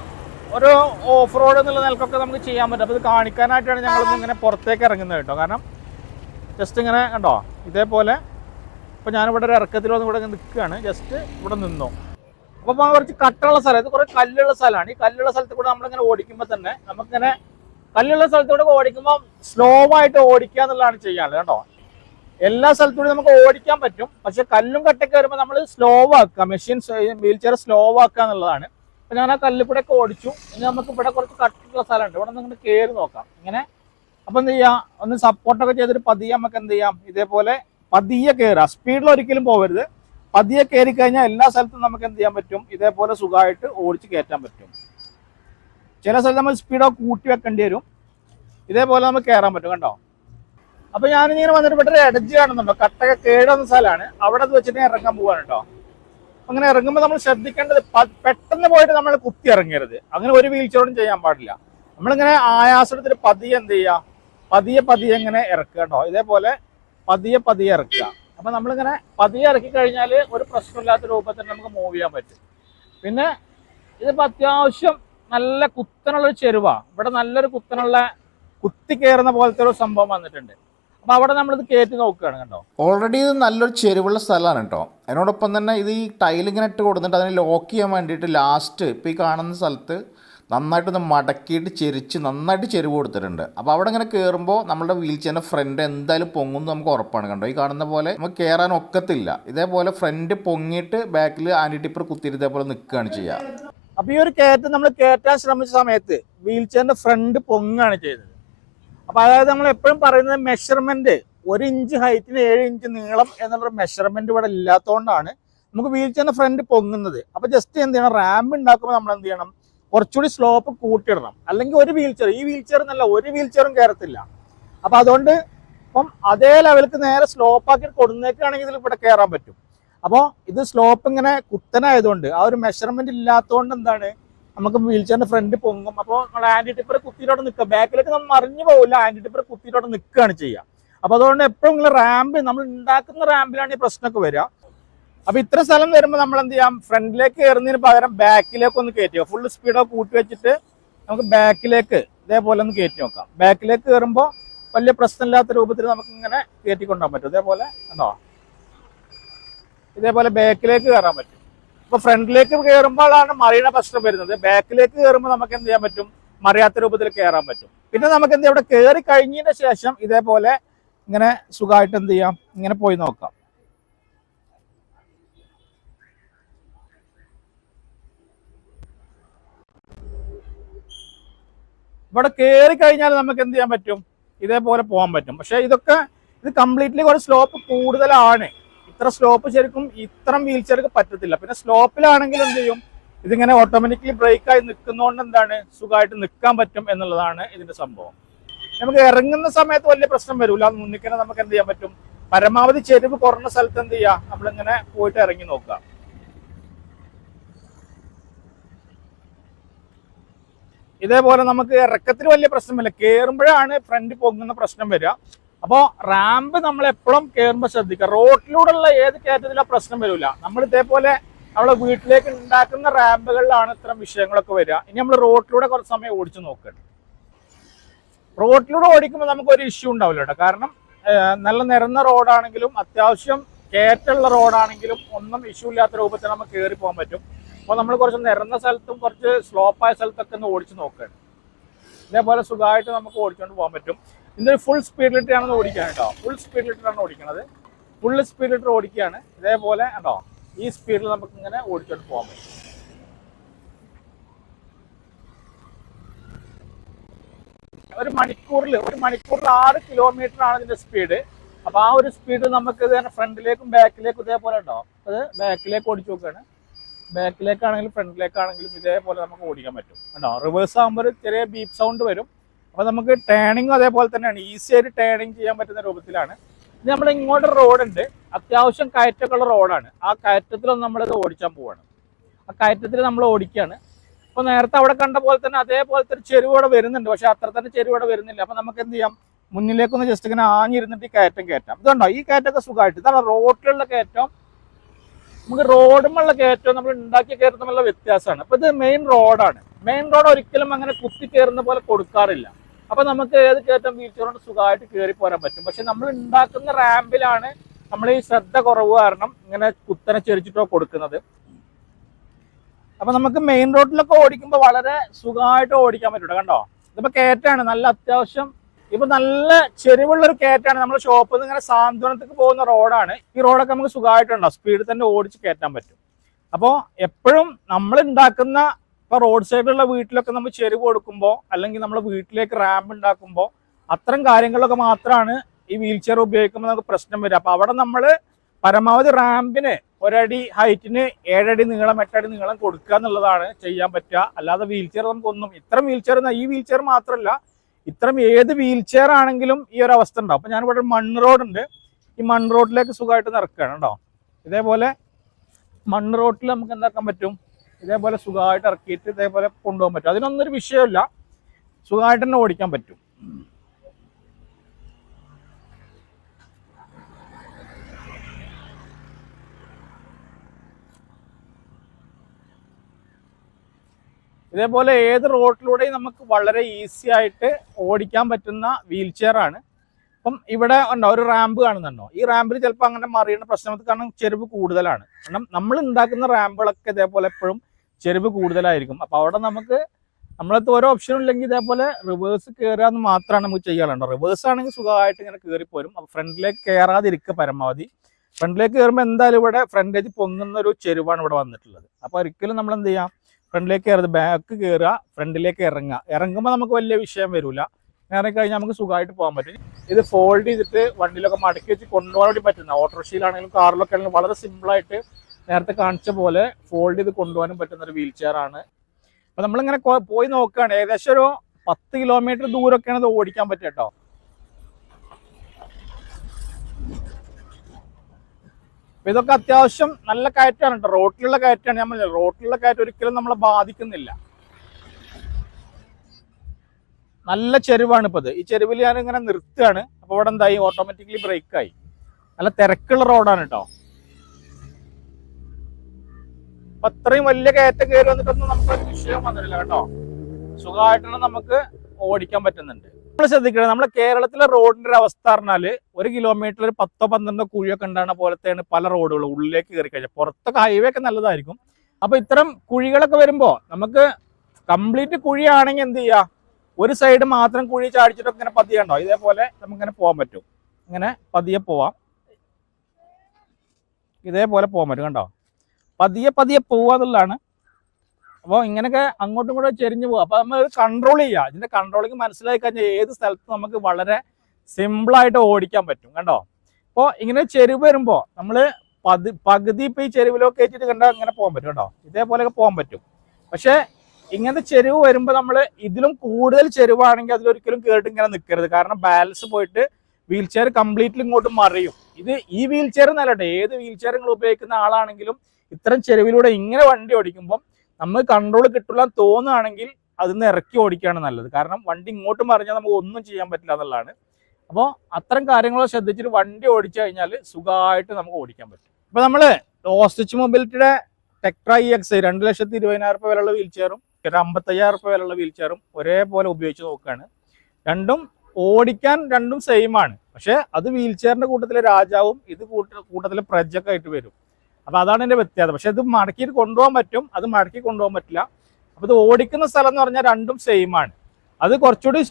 ഒരു ഓഫ് റോഡ് എന്നുള്ള നിലക്കൊക്കെ നമുക്ക് ചെയ്യാൻ പറ്റും. അപ്പോൾ ഇത് കാണിക്കാനായിട്ടാണ് ഞങ്ങളിന്ന് ഇങ്ങനെ പുറത്തേക്ക് ഇറങ്ങുന്നത് കേട്ടോ. കാരണം ജസ്റ്റ് ഇങ്ങനെ കണ്ടോ ഇതേപോലെ. അപ്പോൾ ഞാനിവിടെ ഒരു ഇറക്കത്തിൽ വന്ന് ഇവിടെ നിൽക്കുകയാണ്. ജസ്റ്റ് ഇവിടെ നിന്നോ. അപ്പോൾ കുറച്ച് കട്ടുള്ള സ്ഥലം, ഇത് കുറേ കല്ലുള്ള സ്ഥലമാണ്. ഈ കല്ലുള്ള സ്ഥലത്ത് കൂടെ നമ്മളിങ്ങനെ ഓടിക്കുമ്പോൾ തന്നെ നമുക്കിങ്ങനെ കല്ലുള്ള സ്ഥലത്തൂടെ ഓടിക്കുമ്പോൾ സ്ലോ ആയിട്ട് ഓടിക്കുക എന്നുള്ളതാണ് ചെയ്യാനുള്ളത് കേട്ടോ. എല്ലാ സ്ഥലത്തൂടെ നമുക്ക് ഓടിക്കാൻ പറ്റും. പക്ഷെ കല്ലും കട്ടൊക്കെ വരുമ്പോൾ നമ്മൾ സ്ലോ ആക്കുക, മെഷീൻ വീൽ ചെയർ സ്ലോ ആക്കുക എന്നുള്ളതാണ്. അപ്പോൾ ഞാൻ ആ കല്ലിൽ കൂടെ ഒക്കെ ഓടിച്ചു. ഇനി നമുക്ക് ഇവിടെ കുറച്ച് കട്ടുള്ള സ്ഥലമുണ്ട്, ഇവിടെ നിന്ന് കയറി നോക്കാം ഇങ്ങനെ. അപ്പോൾ എന്ത് ചെയ്യാം, ഒന്ന് സപ്പോർട്ടൊക്കെ ചെയ്തിട്ട് പതിയെ നമുക്ക് എന്ത് ചെയ്യാം, ഇതേപോലെ പതിയെ കയറുക. സ്പീഡിൽ ഒരിക്കലും പോകരുത്. പതിയെ കയറി കഴിഞ്ഞാൽ എല്ലാ സ്ഥലത്തും നമുക്ക് എന്ത് ചെയ്യാൻ പറ്റും, ഇതേപോലെ സുഖമായിട്ട് ഓടിച്ച് കയറ്റാൻ പറ്റും. ചില സ്ഥലത്ത് നമ്മൾ സ്പീഡൊക്കെ കൂട്ടി വെക്കേണ്ടി വരും. ഇതേപോലെ നമുക്ക് കയറാൻ പറ്റും കണ്ടോ. അപ്പോൾ ഞാനിങ്ങനെ വന്നിട്ട് ഇവിടെ ഒരു എഡ്ജ് കാണുന്നുണ്ടോ, കട്ടൊക്കെ കേടുന്ന സ്ഥലമാണ്. അവിടെ അത് വെച്ചിട്ട് ഇറങ്ങാൻ പോവാണ് കേട്ടോ. അങ്ങനെ ഇറങ്ങുമ്പോൾ നമ്മൾ ശ്രദ്ധിക്കേണ്ടത് പെട്ടെന്ന് പോയിട്ട് നമ്മൾ കുത്തി ഇറങ്ങരുത്. അങ്ങനെ ഒരു വീൽ ചെയറും ചെയ്യാൻ പാടില്ല. നമ്മളിങ്ങനെ ആയാസത്തിൽ പതിയെ എന്ത് ചെയ്യുക, പതിയെ ഇങ്ങനെ ഇറക്കുക കേട്ടോ. ഇതേപോലെ പതിയെ ഇറക്കുക. അപ്പൊ നമ്മളിങ്ങനെ പതിയെ ഇറക്കി കഴിഞ്ഞാൽ ഒരു പ്രശ്നമില്ലാത്ത രൂപത്തിൽ നമുക്ക് മൂവ് ചെയ്യാൻ പറ്റും. പിന്നെ ഇതിപ്പോ അത്യാവശ്യം നല്ല കുത്തനുള്ളൊരു ചെരുവാ. ഇവിടെ നല്ലൊരു കുത്തി കയറുന്ന പോലത്തെ ഒരു സംഭവം വന്നിട്ടുണ്ട്. അപ്പൊ അവിടെ നമ്മളിത് കയറ്റി നോക്കുകയാണ് കേട്ടോ. ഓൾറെഡി ഇത് നല്ലൊരു ചെരുവുള്ള സ്ഥലമാണ് കേട്ടോ. അതിനോടൊപ്പം തന്നെ ഇത് ഈ ടൈലിങ്ങനെ ഇട്ട് കൊടുത്തിട്ട് അതിനെ ലോക്ക് ചെയ്യാൻ വേണ്ടിയിട്ട് ലാസ്റ്റ് ഇപ്പോൾ ഈ കാണുന്ന സ്ഥലത്ത് നന്നായിട്ടൊന്ന് മടക്കിയിട്ട് ചെരിച്ച് നന്നായിട്ട് ചെരുവ് കൊടുത്തിട്ടുണ്ട്. അപ്പോൾ അവിടെ ഇങ്ങനെ കയറുമ്പോൾ നമ്മുടെ വീൽ ചെയറിൻ്റെ ഫ്രണ്ട് എന്തായാലും പൊങ്ങും നമുക്ക് ഉറപ്പാണ് കണ്ടോ. ഈ കാണുന്ന പോലെ നമുക്ക് കയറാൻ ഒക്കത്തില്ല. ഇതേപോലെ ഫ്രണ്ട് പൊങ്ങിയിട്ട് ബാക്കിൽ ആൻറ്റി ടിപ്പർ കുത്തിയിട്ട് ഇതേപോലെ നിൽക്കുകയാണ് ചെയ്യുക. അപ്പോൾ ഈ ഒരു കയറ്റം നമ്മൾ കയറ്റാൻ ശ്രമിച്ച സമയത്ത് വീൽ ചെയറിൻ്റെ ഫ്രണ്ട് പൊങ്ങുകയാണ് ചെയ്തത്. അപ്പോൾ അതായത് നമ്മൾ എപ്പോഴും പറയുന്നത് മെഷർമെന്റ് 1 ഇഞ്ച് ഹൈറ്റിന് 7 ഇഞ്ച് നീളം എന്നുള്ളൊരു മെഷർമെന്റ് ഇവിടെ ഇല്ലാത്തതുകൊണ്ടാണ് നമുക്ക് വീൽ ചെയറിന്റെ ഫ്രണ്ട് പൊങ്ങുന്നത്. അപ്പോൾ ജസ്റ്റ് എന്ത് ചെയ്യണം, റാമ്പ് ഉണ്ടാക്കുമ്പോൾ നമ്മൾ എന്ത് ചെയ്യണം, കുറച്ചുകൂടി സ്ലോപ്പ് കൂട്ടിയിടണം. അല്ലെങ്കിൽ ഒരു വീൽ ചെയർ, ഈ വീൽ ചെയർ എന്നല്ല ഒരു വീൽ ചെയറും കയറത്തില്ല. അപ്പം അതുകൊണ്ട് ഇപ്പം അതേ ലെവലിക്ക് നേരെ സ്ലോപ്പാക്കി കൊടുന്നേക്കാണെങ്കിൽ ഇതിൽ ഇവിടെ കയറാൻ പറ്റും. അപ്പോൾ ഇത് സ്ലോപ്പ് ഇങ്ങനെ കുത്തനായതുകൊണ്ട് ആ ഒരു മെഷർമെന്റ് ഇല്ലാത്തതുകൊണ്ട് എന്താണ് നമുക്ക് വീൽ ചെയറിന്റെ ഫ്രണ്ട് പൊങ്ങും. അപ്പോൾ നമ്മൾ ആന്റി ടിപ്പർ കുത്തിയിട്ടോടെ നിൽക്കുക, ബാക്കിലേക്ക് നമ്മൾ മറിഞ്ഞു പോകില്ല, ആന്റി ടിപ്പർ കുത്തിയിട്ടോടെ നിൽക്കുകയാണ് ചെയ്യുക. അപ്പോൾ അതുകൊണ്ട് എപ്പോഴും ഇങ്ങനെ റാമ്പ് നമ്മൾ ഉണ്ടാക്കുന്ന റാമ്പിലാണ് ഈ പ്രശ്നമൊക്കെ വരിക. അപ്പൊ ഇത്ര സ്ഥലം വരുമ്പോൾ നമ്മൾ എന്ത് ചെയ്യാം, ഫ്രണ്ടിലേക്ക് കയറുന്നതിന് പകരം ബാക്കിലേക്ക് ഒന്ന് കയറ്റുക. ഫുൾ സ്പീഡൊക്കെ കൂട്ടി വെച്ചിട്ട് നമുക്ക് ബാക്കിലേക്ക് ഇതേപോലെ ഒന്ന് കയറ്റി നോക്കാം. ബാക്കിലേക്ക് കയറുമ്പോൾ വലിയ പ്രശ്നമില്ലാത്ത രൂപത്തിൽ നമുക്ക് ഇങ്ങനെ കയറ്റിക്കൊണ്ടാൻ പറ്റും. ഇതേപോലെ കണ്ടോ, ഇതേപോലെ ബാക്കിലേക്ക് കയറാൻ പറ്റും. അപ്പൊ ഫ്രണ്ടിലേക്ക് കയറുമ്പോഴാണ് മറിയണ പ്രശ്നം വരുന്നത്. ബാക്കിലേക്ക് കയറുമ്പോൾ നമുക്ക് എന്ത് ചെയ്യാൻ പറ്റും, മറിയാത്ത രൂപത്തിൽ കയറാൻ പറ്റും. പിന്നെ നമുക്ക് എന്ത് ചെയ്യാം, ഇവിടെ കയറി കഴിഞ്ഞതിന് ശേഷം ഇതേപോലെ ഇങ്ങനെ സുഖമായിട്ട് എന്ത് ചെയ്യാം, ഇങ്ങനെ പോയി നോക്കാം. ഇവിടെ കയറി കഴിഞ്ഞാൽ നമുക്ക് എന്ത് ചെയ്യാൻ പറ്റും, ഇതേപോലെ പോകാൻ പറ്റും. പക്ഷെ ഇത് കംപ്ലീറ്റ്ലി ഒരു സ്ലോപ്പ് കൂടുതലാണ്. ഇത്ര സ്ലോപ്പ് ശരിക്കും ഇത്തരം വീൽ ചെയർക്ക് പറ്റത്തില്ല. പിന്നെ സ്ലോപ്പിലാണെങ്കിൽ എന്ത് ചെയ്യും, ഇതിങ്ങനെ ഓട്ടോമാറ്റിക്കലി ബ്രേക്കായി നിൽക്കുന്നതുകൊണ്ട് എന്താണ് സുഖമായിട്ട് നിൽക്കാൻ പറ്റും എന്നുള്ളതാണ് ഇതിന്റെ സംഭവം. നമുക്ക് ഇറങ്ങുന്ന സമയത്ത് വലിയ പ്രശ്നം വരില്ല. മുന്നിക്കനെ നമുക്ക് എന്ത് ചെയ്യാൻ പറ്റും, പരമാവധി ചെരുവ് കുറഞ്ഞ സ്ഥലത്ത് എന്ത് ചെയ്യുക, നമ്മളിങ്ങനെ പോയിട്ട് ഇറങ്ങി നോക്കുക. ഇതേപോലെ നമുക്ക് ഇറക്കത്തിൽ വലിയ പ്രശ്നമില്ല, കയറുമ്പോഴാണ് ഫ്രണ്ട് പൊങ്ങുന്ന പ്രശ്നം വരിക. അപ്പോൾ റാമ്പ് നമ്മൾ എപ്പോഴും കയറുമ്പോൾ ശ്രദ്ധിക്കുക. റോഡിലൂടെയുള്ള ഏത് കയറ്റത്തിലും പ്രശ്നം വരില്ല. നമ്മൾ ഇതേപോലെ നമ്മളെ വീട്ടിലേക്ക് ഉണ്ടാക്കുന്ന റാമ്പുകളിലാണ് ഇത്തരം വിഷയങ്ങളൊക്കെ വരിക. ഇനി നമ്മൾ റോഡിലൂടെ കുറച്ച് സമയം ഓടിച്ചു നോക്കണം. റോഡിലൂടെ ഓടിക്കുമ്പോൾ നമുക്ക് ഒരു ഇഷ്യൂ ഉണ്ടാവില്ല കേട്ടോ. കാരണം നല്ല നിരന്ന റോഡാണെങ്കിലും അത്യാവശ്യം കയറ്റുള്ള റോഡാണെങ്കിലും ഒന്നും ഇഷ്യൂ ഇല്ലാത്ത രൂപത്തിൽ നമുക്ക് കയറി പോകാൻ പറ്റും. അപ്പോൾ നമ്മൾ കുറച്ച് നിരന്ന സ്ഥലത്തും കുറച്ച് സ്ലോപ്പായ സ്ഥലത്തൊക്കെ ഒന്ന് ഓടിച്ച് നോക്കുകയാണ്. ഇതേപോലെ സുഖമായിട്ട് നമുക്ക് ഓടിച്ചുകൊണ്ട് പോകാൻ പറ്റും. ഇതിൻ്റെ ഫുൾ സ്പീഡിലിട്ടാണ് ഓടിക്കാൻ കേട്ടോ. ഫുൾ സ്പീഡിലിട്ടാണ് ഓടിക്കുന്നത്. ഫുൾ സ്പീഡിലിട്ട് ഓടിക്കുകയാണ്. ഇതേപോലെ കേട്ടോ ഈ സ്പീഡിൽ നമുക്ക് ഇങ്ങനെ ഓടിച്ചുകൊണ്ട് പോകാൻ പറ്റും. ഒരു മണിക്കൂറിൽ 6 കിലോമീറ്റർ ആണ് ഇതിന്റെ സ്പീഡ്. അപ്പൊ ആ ഒരു സ്പീഡ് നമുക്ക് ഇത് ഫ്രണ്ടിലേക്കും ബാക്കിലേക്കും ഇതേപോലെ ഉണ്ടോ, അത് ബാക്കിലേക്ക് ഓടിച്ചു നോക്കുകയാണ്. ബാക്കിലേക്കാണെങ്കിലും ഫ്രണ്ടിലേക്കാണെങ്കിലും ഇതേപോലെ നമുക്ക് ഓടിക്കാൻ പറ്റും കേട്ടോ. റിവേഴ്സ് ആകുമ്പോൾ ഒരു ചെറിയ ബീപ്പ് സൗണ്ട് വരും. അപ്പോൾ നമുക്ക് ടേണിങ്ങും അതേപോലെ തന്നെയാണ്, ഈസി ആയിട്ട് ടേണിങ് ചെയ്യാൻ പറ്റുന്ന രൂപത്തിലാണ്. ഇത് നമ്മുടെ ഇങ്ങോട്ട് റോഡുണ്ട്, അത്യാവശ്യം കയറ്റമൊക്കെ ഉള്ള റോഡാണ്. ആ കയറ്റത്തിലൊന്നും നമ്മളിത് ഓടിച്ചാൻ പോവാണ്. ആ കയറ്റത്തിൽ നമ്മൾ ഓടിക്കുകയാണ്. അപ്പോൾ നേരത്തെ അവിടെ കണ്ട പോലെ തന്നെ അതേപോലത്തെ ഒരു ചെരുവോടെ വരുന്നുണ്ട്, പക്ഷെ അത്ര തന്നെ ചെരുവോടെ വരുന്നില്ല. അപ്പോൾ നമുക്ക് എന്ത് ചെയ്യാം, മുന്നിലേക്കൊന്ന് ജസ്റ്റ് ഇങ്ങനെ ആഞ്ഞിരുന്നിട്ട് ഈ കയറ്റാം. ഇതുണ്ടോ, ഈ കയറ്റമൊക്കെ സുഖമായിട്ട്. ഇതാണ് റോഡിലുള്ള കയറ്റം. നമുക്ക് റോഡുമുള്ള കയറ്റവും നമ്മൾ ഉണ്ടാക്കിയ കയറ്റമുള്ള വ്യത്യാസമാണ്. അപ്പോൾ ഇത് മെയിൻ റോഡാണ്. മെയിൻ റോഡ് ഒരിക്കലും അങ്ങനെ കുത്തി കയറുന്ന പോലെ കൊടുക്കാറില്ല. അപ്പോൾ നമുക്ക് ഏത് കയറ്റം വീൽ ചെയർ കൊണ്ട് സുഖമായിട്ട് കയറി പോരാൻ പറ്റും. പക്ഷെ നമ്മൾ ഉണ്ടാക്കുന്ന റാമ്പിലാണ് നമ്മൾ ഈ ശ്രദ്ധ കുറവ് കാരണം ഇങ്ങനെ കുത്തനെ ചെരിച്ചിട്ടോ കൊടുക്കുന്നത്. അപ്പൊ നമുക്ക് മെയിൻ റോഡിലൊക്കെ ഓടിക്കുമ്പോൾ വളരെ സുഖമായിട്ട് ഓടിക്കാൻ പറ്റൂട്ടോ. കണ്ടോ, ഇതിപ്പോ കയറ്റാണ്, നല്ല അത്യാവശ്യം ഇപ്പൊ നല്ല ചെരിവുള്ളൊരു കയറ്റാണ്. നമ്മൾ ഷോപ്പിൽ നിന്ന് ഇങ്ങനെ സാന്ത്വനത്തേക്ക് പോകുന്ന റോഡാണ്. ഈ റോഡൊക്കെ നമുക്ക് സുഖമായിട്ടുണ്ടോ സ്പീഡിൽ തന്നെ ഓടിച്ച് കയറ്റാൻ പറ്റും. അപ്പോൾ എപ്പോഴും നമ്മൾ ഉണ്ടാക്കുന്ന ഇപ്പൊ റോഡ് സൈഡിലുള്ള വീട്ടിലൊക്കെ നമ്മൾ ചെരിവ് കൊടുക്കുമ്പോൾ അല്ലെങ്കിൽ നമ്മൾ വീട്ടിലേക്ക് റാമ്പ് ഉണ്ടാക്കുമ്പോൾ അത്തരം കാര്യങ്ങളിലൊക്കെ മാത്രമാണ് ഈ വീൽ ചെയർ ഉപയോഗിക്കുമ്പോൾ നമുക്ക് പ്രശ്നം വരിക. അപ്പൊ അവിടെ നമ്മൾ പരമാവധി റാമ്പിന് 1 അടി ഹൈറ്റിന് 7 അടി നീളം 8 അടി നീളം കൊടുക്കുക എന്നുള്ളതാണ് ചെയ്യാൻ പറ്റുക. അല്ലാതെ വീൽ ചെയർ നമുക്കൊന്നും ഇത്തരം വീൽ ചെയർ, ഈ വീൽ ചെയർ മാത്രമല്ല ഇത്തരം ഏത് വീൽ ചെയർ ആണെങ്കിലും ഈ ഒരു അവസ്ഥ ഉണ്ടാവും. അപ്പൊ ഞാനിവിടെ മണ്ണ് റോഡ് ഉണ്ട്, ഈ മണ്ണ് റോഡിലേക്ക് സുഖമായിട്ട് നിറക്കുകയാണ് കേട്ടോ. ഇതേപോലെ മണ്ണ് റോട്ടിൽ നമുക്ക് എന്താക്കാൻ പറ്റും, ഇതേപോലെ സുഖമായിട്ട് ഇറക്കിയിട്ട് ഇതേപോലെ കൊണ്ടുപോകാൻ പറ്റും. അതിനൊന്നും ഒരു വിഷയമില്ല, സുഖമായിട്ട് തന്നെ ഓടിക്കാൻ പറ്റും. ഇതേപോലെ ഏത് റോഡിലൂടെയും നമുക്ക് വളരെ ഈസി ആയിട്ട് ഓടിക്കാൻ പറ്റുന്ന വീൽ ചെയർ ആണ്. അപ്പം ഇവിടെ ഉണ്ടോ ഒരു റാമ്പ് കാണുന്നുണ്ടോ? ഈ റാമ്പിൽ ചിലപ്പോൾ അങ്ങനെ മറിയുന്ന പ്രശ്നം, കാരണം ചെരുവ് കൂടുതലാണ്. കാരണം നമ്മൾ ഉണ്ടാക്കുന്ന റാമ്പുകളൊക്കെ ഇതേപോലെ എപ്പോഴും ചെരുവ് കൂടുതലായിരിക്കും. അപ്പോൾ അവിടെ നമുക്ക് നമ്മളടുത്ത് ഓരോ ഓപ്ഷനും ഇല്ലെങ്കിൽ ഇതേപോലെ റിവേഴ്സ് കയറുക എന്ന് മാത്രമാണ് നമുക്ക് ചെയ്യാറുണ്ടോ. റിവേഴ്സ് ആണെങ്കിൽ സുഖമായിട്ട് ഇങ്ങനെ കയറിപ്പോരും. അപ്പോൾ ഫ്രണ്ടിലേക്ക് കയറാതിരിക്കുക പരമാവധി. ഫ്രണ്ടിലേക്ക് കയറുമ്പോൾ എന്തായാലും ഇവിടെ ഫ്രണ്ടേജ് പൊങ്ങുന്ന ഒരു ചെരുവാണ് ഇവിടെ വന്നിട്ടുള്ളത്. അപ്പോൾ ഒരിക്കലും നമ്മൾ എന്ത് ചെയ്യാം, ഫ്രണ്ടിലേക്ക് കയറുന്നത്, ബാക്ക് കയറുക, ഫ്രണ്ടിലേക്ക് ഇറങ്ങുമ്പോൾ നമുക്ക് വലിയ വിഷയം വരില്ല. ഇറങ്ങി കഴിഞ്ഞാൽ നമുക്ക് സുഖമായിട്ട് പോകാൻ പറ്റും. ഇത് ഫോൾഡ് ചെയ്തിട്ട് വണ്ടിയിലൊക്കെ മടക്കി വെച്ച് കൊണ്ടുപോകാൻ വേണ്ടി പറ്റുന്ന, ഓട്ടോറിക്ഷയിലാണെങ്കിലും കാറിലൊക്കെ ആണെങ്കിലും വളരെ സിമ്പിളായിട്ട് നേരത്തെ കാണിച്ച പോലെ ഫോൾഡ് ചെയ്ത് കൊണ്ടുപോകാനും പറ്റുന്ന ഒരു വീൽ ചെയർ ആണ്. അപ്പോൾ നമ്മളിങ്ങനെ പോയി നോക്കുകയാണ്, ഏകദേശം ഒരു 10 കിലോമീറ്റർ ദൂരമൊക്കെയാണ് ഇത് ഓടിക്കാൻ പറ്റുക കേട്ടോ. അപ്പോൾ ഇതൊക്കെ അത്യാവശ്യം നല്ല കയറ്റാണ് കേട്ടോ, റോട്ടിലുള്ള കയറ്റാണ്. ഞാൻ പറഞ്ഞത് റോട്ടിലുള്ള കയറ്റം ഒരിക്കലും നമ്മളെ ബാധിക്കുന്നില്ല. നല്ല ചെരുവാണ് ഇപ്പോൾ ഇത്. ഈ ചെരുവിൽ ഞാൻ ഇങ്ങനെ നിർത്തുകയാണ്. അപ്പോൾ ഇവിടെ എന്തായി, ഓട്ടോമാറ്റിക്കലി ബ്രേക്കായി. നല്ല തിരക്കുള്ള റോഡാണ് കേട്ടോ. അപ്പൊ അത്രയും വലിയ കയറ്റം കയറി വന്നിട്ടൊന്നും നമുക്കൊരു വിഷയം വന്നിട്ടില്ല കേട്ടോ. സുഖമായിട്ടാണ് നമുക്ക് ഓടിക്കാൻ പറ്റുന്നുണ്ട്. നമ്മൾ ശ്രദ്ധിക്കണം, നമ്മുടെ കേരളത്തിലെ റോഡിന്റെ ഒരു അവസ്ഥ പറഞ്ഞാൽ 1 കിലോമീറ്റർ ഒരു 10-12 കുഴിയൊക്കെ ഉണ്ടാകുന്ന പോലത്തെയാണ് പല റോഡുകളും. ഉള്ളിലേക്ക് കയറി കഴിഞ്ഞാൽ പുറത്തൊക്കെ ഹൈവേ ഒക്കെ നല്ലതായിരിക്കും. അപ്പൊ ഇത്തരം കുഴികളൊക്കെ വരുമ്പോൾ നമുക്ക് കംപ്ലീറ്റ് കുഴിയാണെങ്കിൽ എന്ത് ചെയ്യുക, ഒരു സൈഡ് മാത്രം കുഴി ചാടിച്ചിട്ടൊക്കെ ഇങ്ങനെ പതിയുണ്ടോ, ഇതേപോലെ നമുക്കിങ്ങനെ പോകാൻ പറ്റും. ഇങ്ങനെ പതിയെ പോവാം, ഇതേപോലെ പോകാൻ പറ്റും കണ്ടോ. പതിയെ പോവാന്നുള്ളതാണ്. അപ്പോൾ ഇങ്ങനെയൊക്കെ അങ്ങോട്ടും കൂടെ ചെരിഞ്ഞു പോവുക. അപ്പോൾ നമ്മൾ കൺട്രോൾ ചെയ്യുക. ഇതിന്റെ കൺട്രോളിങ് മനസ്സിലാക്കി കഴിഞ്ഞാൽ ഏത് സ്ഥലത്തും നമുക്ക് വളരെ സിമ്പിളായിട്ട് ഓടിക്കാൻ പറ്റും കണ്ടോ. അപ്പോൾ ഇങ്ങനെ ചെരുവ് വരുമ്പോൾ നമ്മൾ പകുതി ഇപ്പോൾ ഈ ചെരുവിലൊക്കെ കയറ്റിയിട്ട് കണ്ടാൽ ഇങ്ങനെ പോകാൻ പറ്റും കേട്ടോ. ഇതേപോലെയൊക്കെ പോകാൻ പറ്റും. പക്ഷേ ഇങ്ങനത്തെ ചെരുവ് വരുമ്പോൾ നമ്മൾ ഇതിലും കൂടുതൽ ചെരുവാണെങ്കിൽ അതിലൊരിക്കലും കേട്ട് ഇങ്ങനെ നിൽക്കരുത്. കാരണം ബാലൻസ് പോയിട്ട് വീൽ ചെയർ കംപ്ലീറ്റ്ലി ഇങ്ങോട്ട് മറിയും. ഇത് ഈ വീൽ ചെയർ എന്നല്ല, ഏത് വീൽ ചെയർ നിങ്ങൾ ഉപയോഗിക്കുന്ന ആളാണെങ്കിലും ഇത്തരം ചെരുവിലൂടെ ഇങ്ങനെ വണ്ടി ഓടിക്കുമ്പോൾ നമ്മൾ കൺട്രോൾ കിട്ടില്ല തോന്നുകയാണെങ്കിൽ അതിന്ന് ഇറക്കി ഓടിക്കുകയാണ് നല്ലത്. കാരണം വണ്ടി ഇങ്ങോട്ട് മറിഞ്ഞാൽ നമുക്ക് ഒന്നും ചെയ്യാൻ പറ്റില്ല എന്നുള്ളതാണ്. അപ്പോൾ അത്തരം കാര്യങ്ങൾ ശ്രദ്ധിച്ചിട്ട് വണ്ടി ഓടിച്ചു കഴിഞ്ഞാൽ സുഖമായിട്ട് നമുക്ക് ഓടിക്കാൻ പറ്റും. ഇപ്പോൾ നമ്മൾ ഓസ്റ്റിച്ച് മൊബിലിറ്റിയുടെ ടെക്ട്ര EX 2,20,000 വിലയുള്ള വീൽ ചെയറും ഒരു 55,000 വിലയുള്ള വീൽ ചെയറും ഒരേപോലെ ഉപയോഗിച്ച് നോക്കുകയാണ്. രണ്ടും ഓടിക്കാൻ രണ്ടും സെയിം ആണ്. പക്ഷെ അത് വീൽ ചെയറിന്റെ കൂട്ടത്തിൽ രാജാവും ഇത് കൂട്ടത്തിൽ പ്രജൊക്കെ ആയിട്ട് വരും. അപ്പൊ അതാണ് എന്റെ വ്യത്യാസം. പക്ഷെ ഇത് മടക്കിയിട്ട് കൊണ്ടുപോകാൻ പറ്റും, അത് മടക്കി കൊണ്ടുപോകാൻ പറ്റില്ല. അപ്പൊ ഇത് ഓടിക്കുന്ന സ്ഥലം എന്ന് പറഞ്ഞാൽ രണ്ടും സെയിം ആണ്. അത് കുറച്ചുകൂടി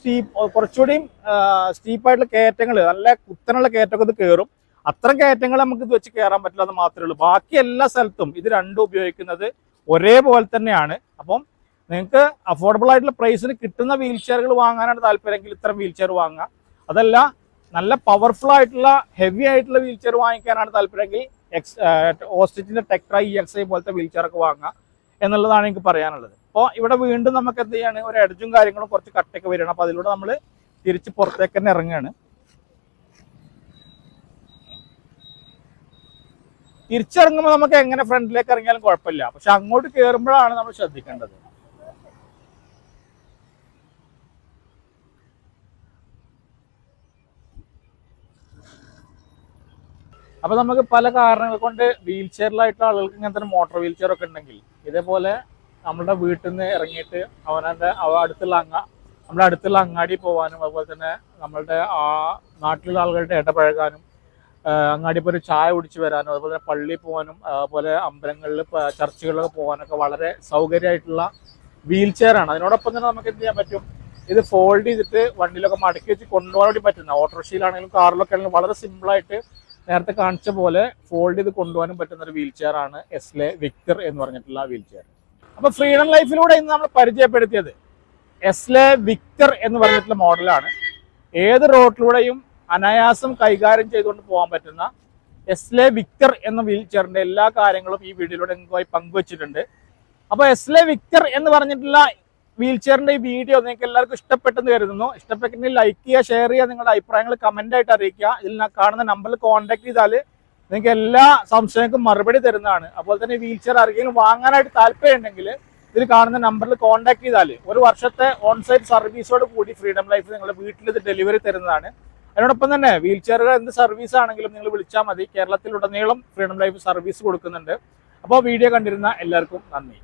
സ്റ്റീപ്പായിട്ടുള്ള കയറ്റങ്ങൾ, നല്ല കുത്തനുള്ള കയറ്റമൊക്കെ ഇത് കയറും. അത്തരം കയറ്റങ്ങൾ നമുക്ക് ഇത് വെച്ച് കയറാൻ പറ്റില്ല എന്ന് മാത്രമേ ഉള്ളൂ. ബാക്കി എല്ലാ സ്ഥലത്തും ഇത് രണ്ടും ഉപയോഗിക്കുന്നത് ഒരേപോലെ തന്നെയാണ്. അപ്പം നിങ്ങൾക്ക് അഫോർഡബിൾ ആയിട്ടുള്ള പ്രൈസിന് കിട്ടുന്ന വീൽ ചെയറുകൾ വാങ്ങാനാണ് താല്പര്യമെങ്കിൽ ഇത്തരം വീൽ ചെയർ വാങ്ങുക. അതല്ല നല്ല പവർഫുൾ ആയിട്ടുള്ള ഹെവി ആയിട്ടുള്ള വീൽ ചെയർ വാങ്ങിക്കാനാണ് താല്പര്യമെങ്കിൽ ഓസ്റ്റിച്ചിന്റെ ടെക്ട്ര EX പോലത്തെ വീൽ ചെയർ ഒക്കെ വാങ്ങുക എന്നുള്ളതാണ് എനിക്ക് പറയാനുള്ളത്. അപ്പോൾ ഇവിടെ വീണ്ടും നമുക്ക് എന്ത് ചെയ്യാണ്, ഒരു എഡ്ജും കാര്യങ്ങളും കുറച്ച് കട്ടൊക്കെ വരികയാണ്. അപ്പോൾ അതിലൂടെ നമ്മൾ തിരിച്ച് പുറത്തേക്ക് തന്നെ ഇറങ്ങുകയാണ്. തിരിച്ചിറങ്ങുമ്പോൾ നമുക്ക് എങ്ങനെ ഫ്രണ്ടിലേക്ക് ഇറങ്ങിയാലും കുഴപ്പമില്ല. പക്ഷെ അങ്ങോട്ട് കയറുമ്പോഴാണ് നമ്മൾ ശ്രദ്ധിക്കേണ്ടത്. അപ്പൊ നമുക്ക് പല കാരണങ്ങൾ കൊണ്ട് വീൽ ചെയറിലായിട്ടുള്ള ആളുകൾക്ക് ഇങ്ങനത്തെ മോട്ടോർ വീൽ ചെയർ ഒക്കെ ഉണ്ടെങ്കിൽ ഇതേപോലെ നമ്മുടെ വീട്ടിൽ നിന്ന് ഇറങ്ങിയിട്ട് നമ്മുടെ അടുത്തുള്ള അങ്ങാടി പോകാനും അതുപോലെ തന്നെ നമ്മളുടെ ആ നാട്ടിലുള്ള ആളുകളുടെ ഇടപഴകാനും അങ്ങാടി ഇപ്പോൾ ഒരു ചായ കുടിച്ച് വരാനും അതുപോലെ തന്നെ പള്ളിയിൽ പോകാനും അതുപോലെ അമ്പലങ്ങളിൽ ചർച്ചുകളിലൊക്കെ പോകാനൊക്കെ വളരെ സൗകര്യമായിട്ടുള്ള വീൽ ചെയറാണ്. അതിനോടൊപ്പം തന്നെ നമുക്ക് എന്ത് ചെയ്യാൻ പറ്റും, ഇത് ഫോൾഡ് ചെയ്തിട്ട് വണ്ടിയിലൊക്കെ മടക്കി വെച്ച് കൊണ്ടുപോകാൻ വേണ്ടി പറ്റുന്ന, ഓട്ടോറിക്ഷയിലാണെങ്കിലും കാറിലൊക്കെ ആണെങ്കിലും വളരെ സിമ്പിളായിട്ട് നേരത്തെ കാണിച്ച പോലെ ഫോൾഡ് ചെയ്ത് കൊണ്ടുപോകാനും പറ്റുന്ന ഒരു വീൽ ചെയർ ആണ് എസ്ലെ വിക്ടർ എന്ന് പറഞ്ഞിട്ടുള്ള വീൽ ചെയർ. അപ്പൊ ഫ്രീഡം ലൈഫിലൂടെ ഇന്ന് നമ്മൾ പരിചയപ്പെടുത്തിയത് എസ്ലെ വിക്ടർ എന്ന് പറഞ്ഞിട്ടുള്ള മോഡലാണ്. ഏത് റോഡിലൂടെയും അനായാസം കൈകാര്യം ചെയ്തുകൊണ്ട് പോകാൻ പറ്റുന്ന എസ്ലെ വിക്ടർ എന്ന വീൽ ചെയറിന്റെ എല്ലാ കാര്യങ്ങളും ഈ വീഡിയോയിലൂടെ നിങ്ങൾക്കായി പങ്കുവച്ചിട്ടുണ്ട്. അപ്പോൾ എസ്ലെ വിക്ടർ എന്ന് പറഞ്ഞിട്ടുള്ള വീൽ ചെയറിന്റെ ഈ വീഡിയോ നിങ്ങൾക്ക് എല്ലാവർക്കും ഇഷ്ടപ്പെട്ടെന്ന് കരുതുന്നു. ഇഷ്ടപ്പെട്ടെങ്കിൽ ലൈക്ക് ചെയ്യുക, ഷെയർ ചെയ്യുക, നിങ്ങളുടെ അഭിപ്രായങ്ങൾ കമന്റ് ആയിട്ട് അറിയിക്കുക. ഇതിൽ കാണുന്ന നമ്പറിൽ കോൺടാക്ട് ചെയ്താൽ നിങ്ങൾക്ക് എല്ലാ സംശയങ്ങൾക്കും മറുപടി തരുന്നതാണ്. അപ്പോൾ തന്നെ വീൽ ചെയർ ആർക്കെങ്കിലും വാങ്ങാനായിട്ട് താല്പര്യം ഉണ്ടെങ്കിൽ ഇതിൽ കാണുന്ന നമ്പറിൽ കോൺടാക്ട് ചെയ്താൽ 1 വർഷത്തെ ഓൺസൈറ്റ് സർവീസോട് കൂടി ഫ്രീഡം ലൈഫ് നിങ്ങളുടെ വീട്ടിൽ ഇത് ഡെലിവറി തരുന്നതാണ്. അതിനോടൊപ്പം തന്നെ വീൽ ചെയറുകൾ എന്ത് സർവീസ് ആണെങ്കിലും നിങ്ങൾ വിളിച്ചാൽ മതി. കേരളത്തിലുടനീളം ഫ്രീഡം ലൈഫ് സർവീസ് കൊടുക്കുന്നുണ്ട്. അപ്പോൾ വീഡിയോ കണ്ടിരുന്ന എല്ലാവർക്കും നന്ദി.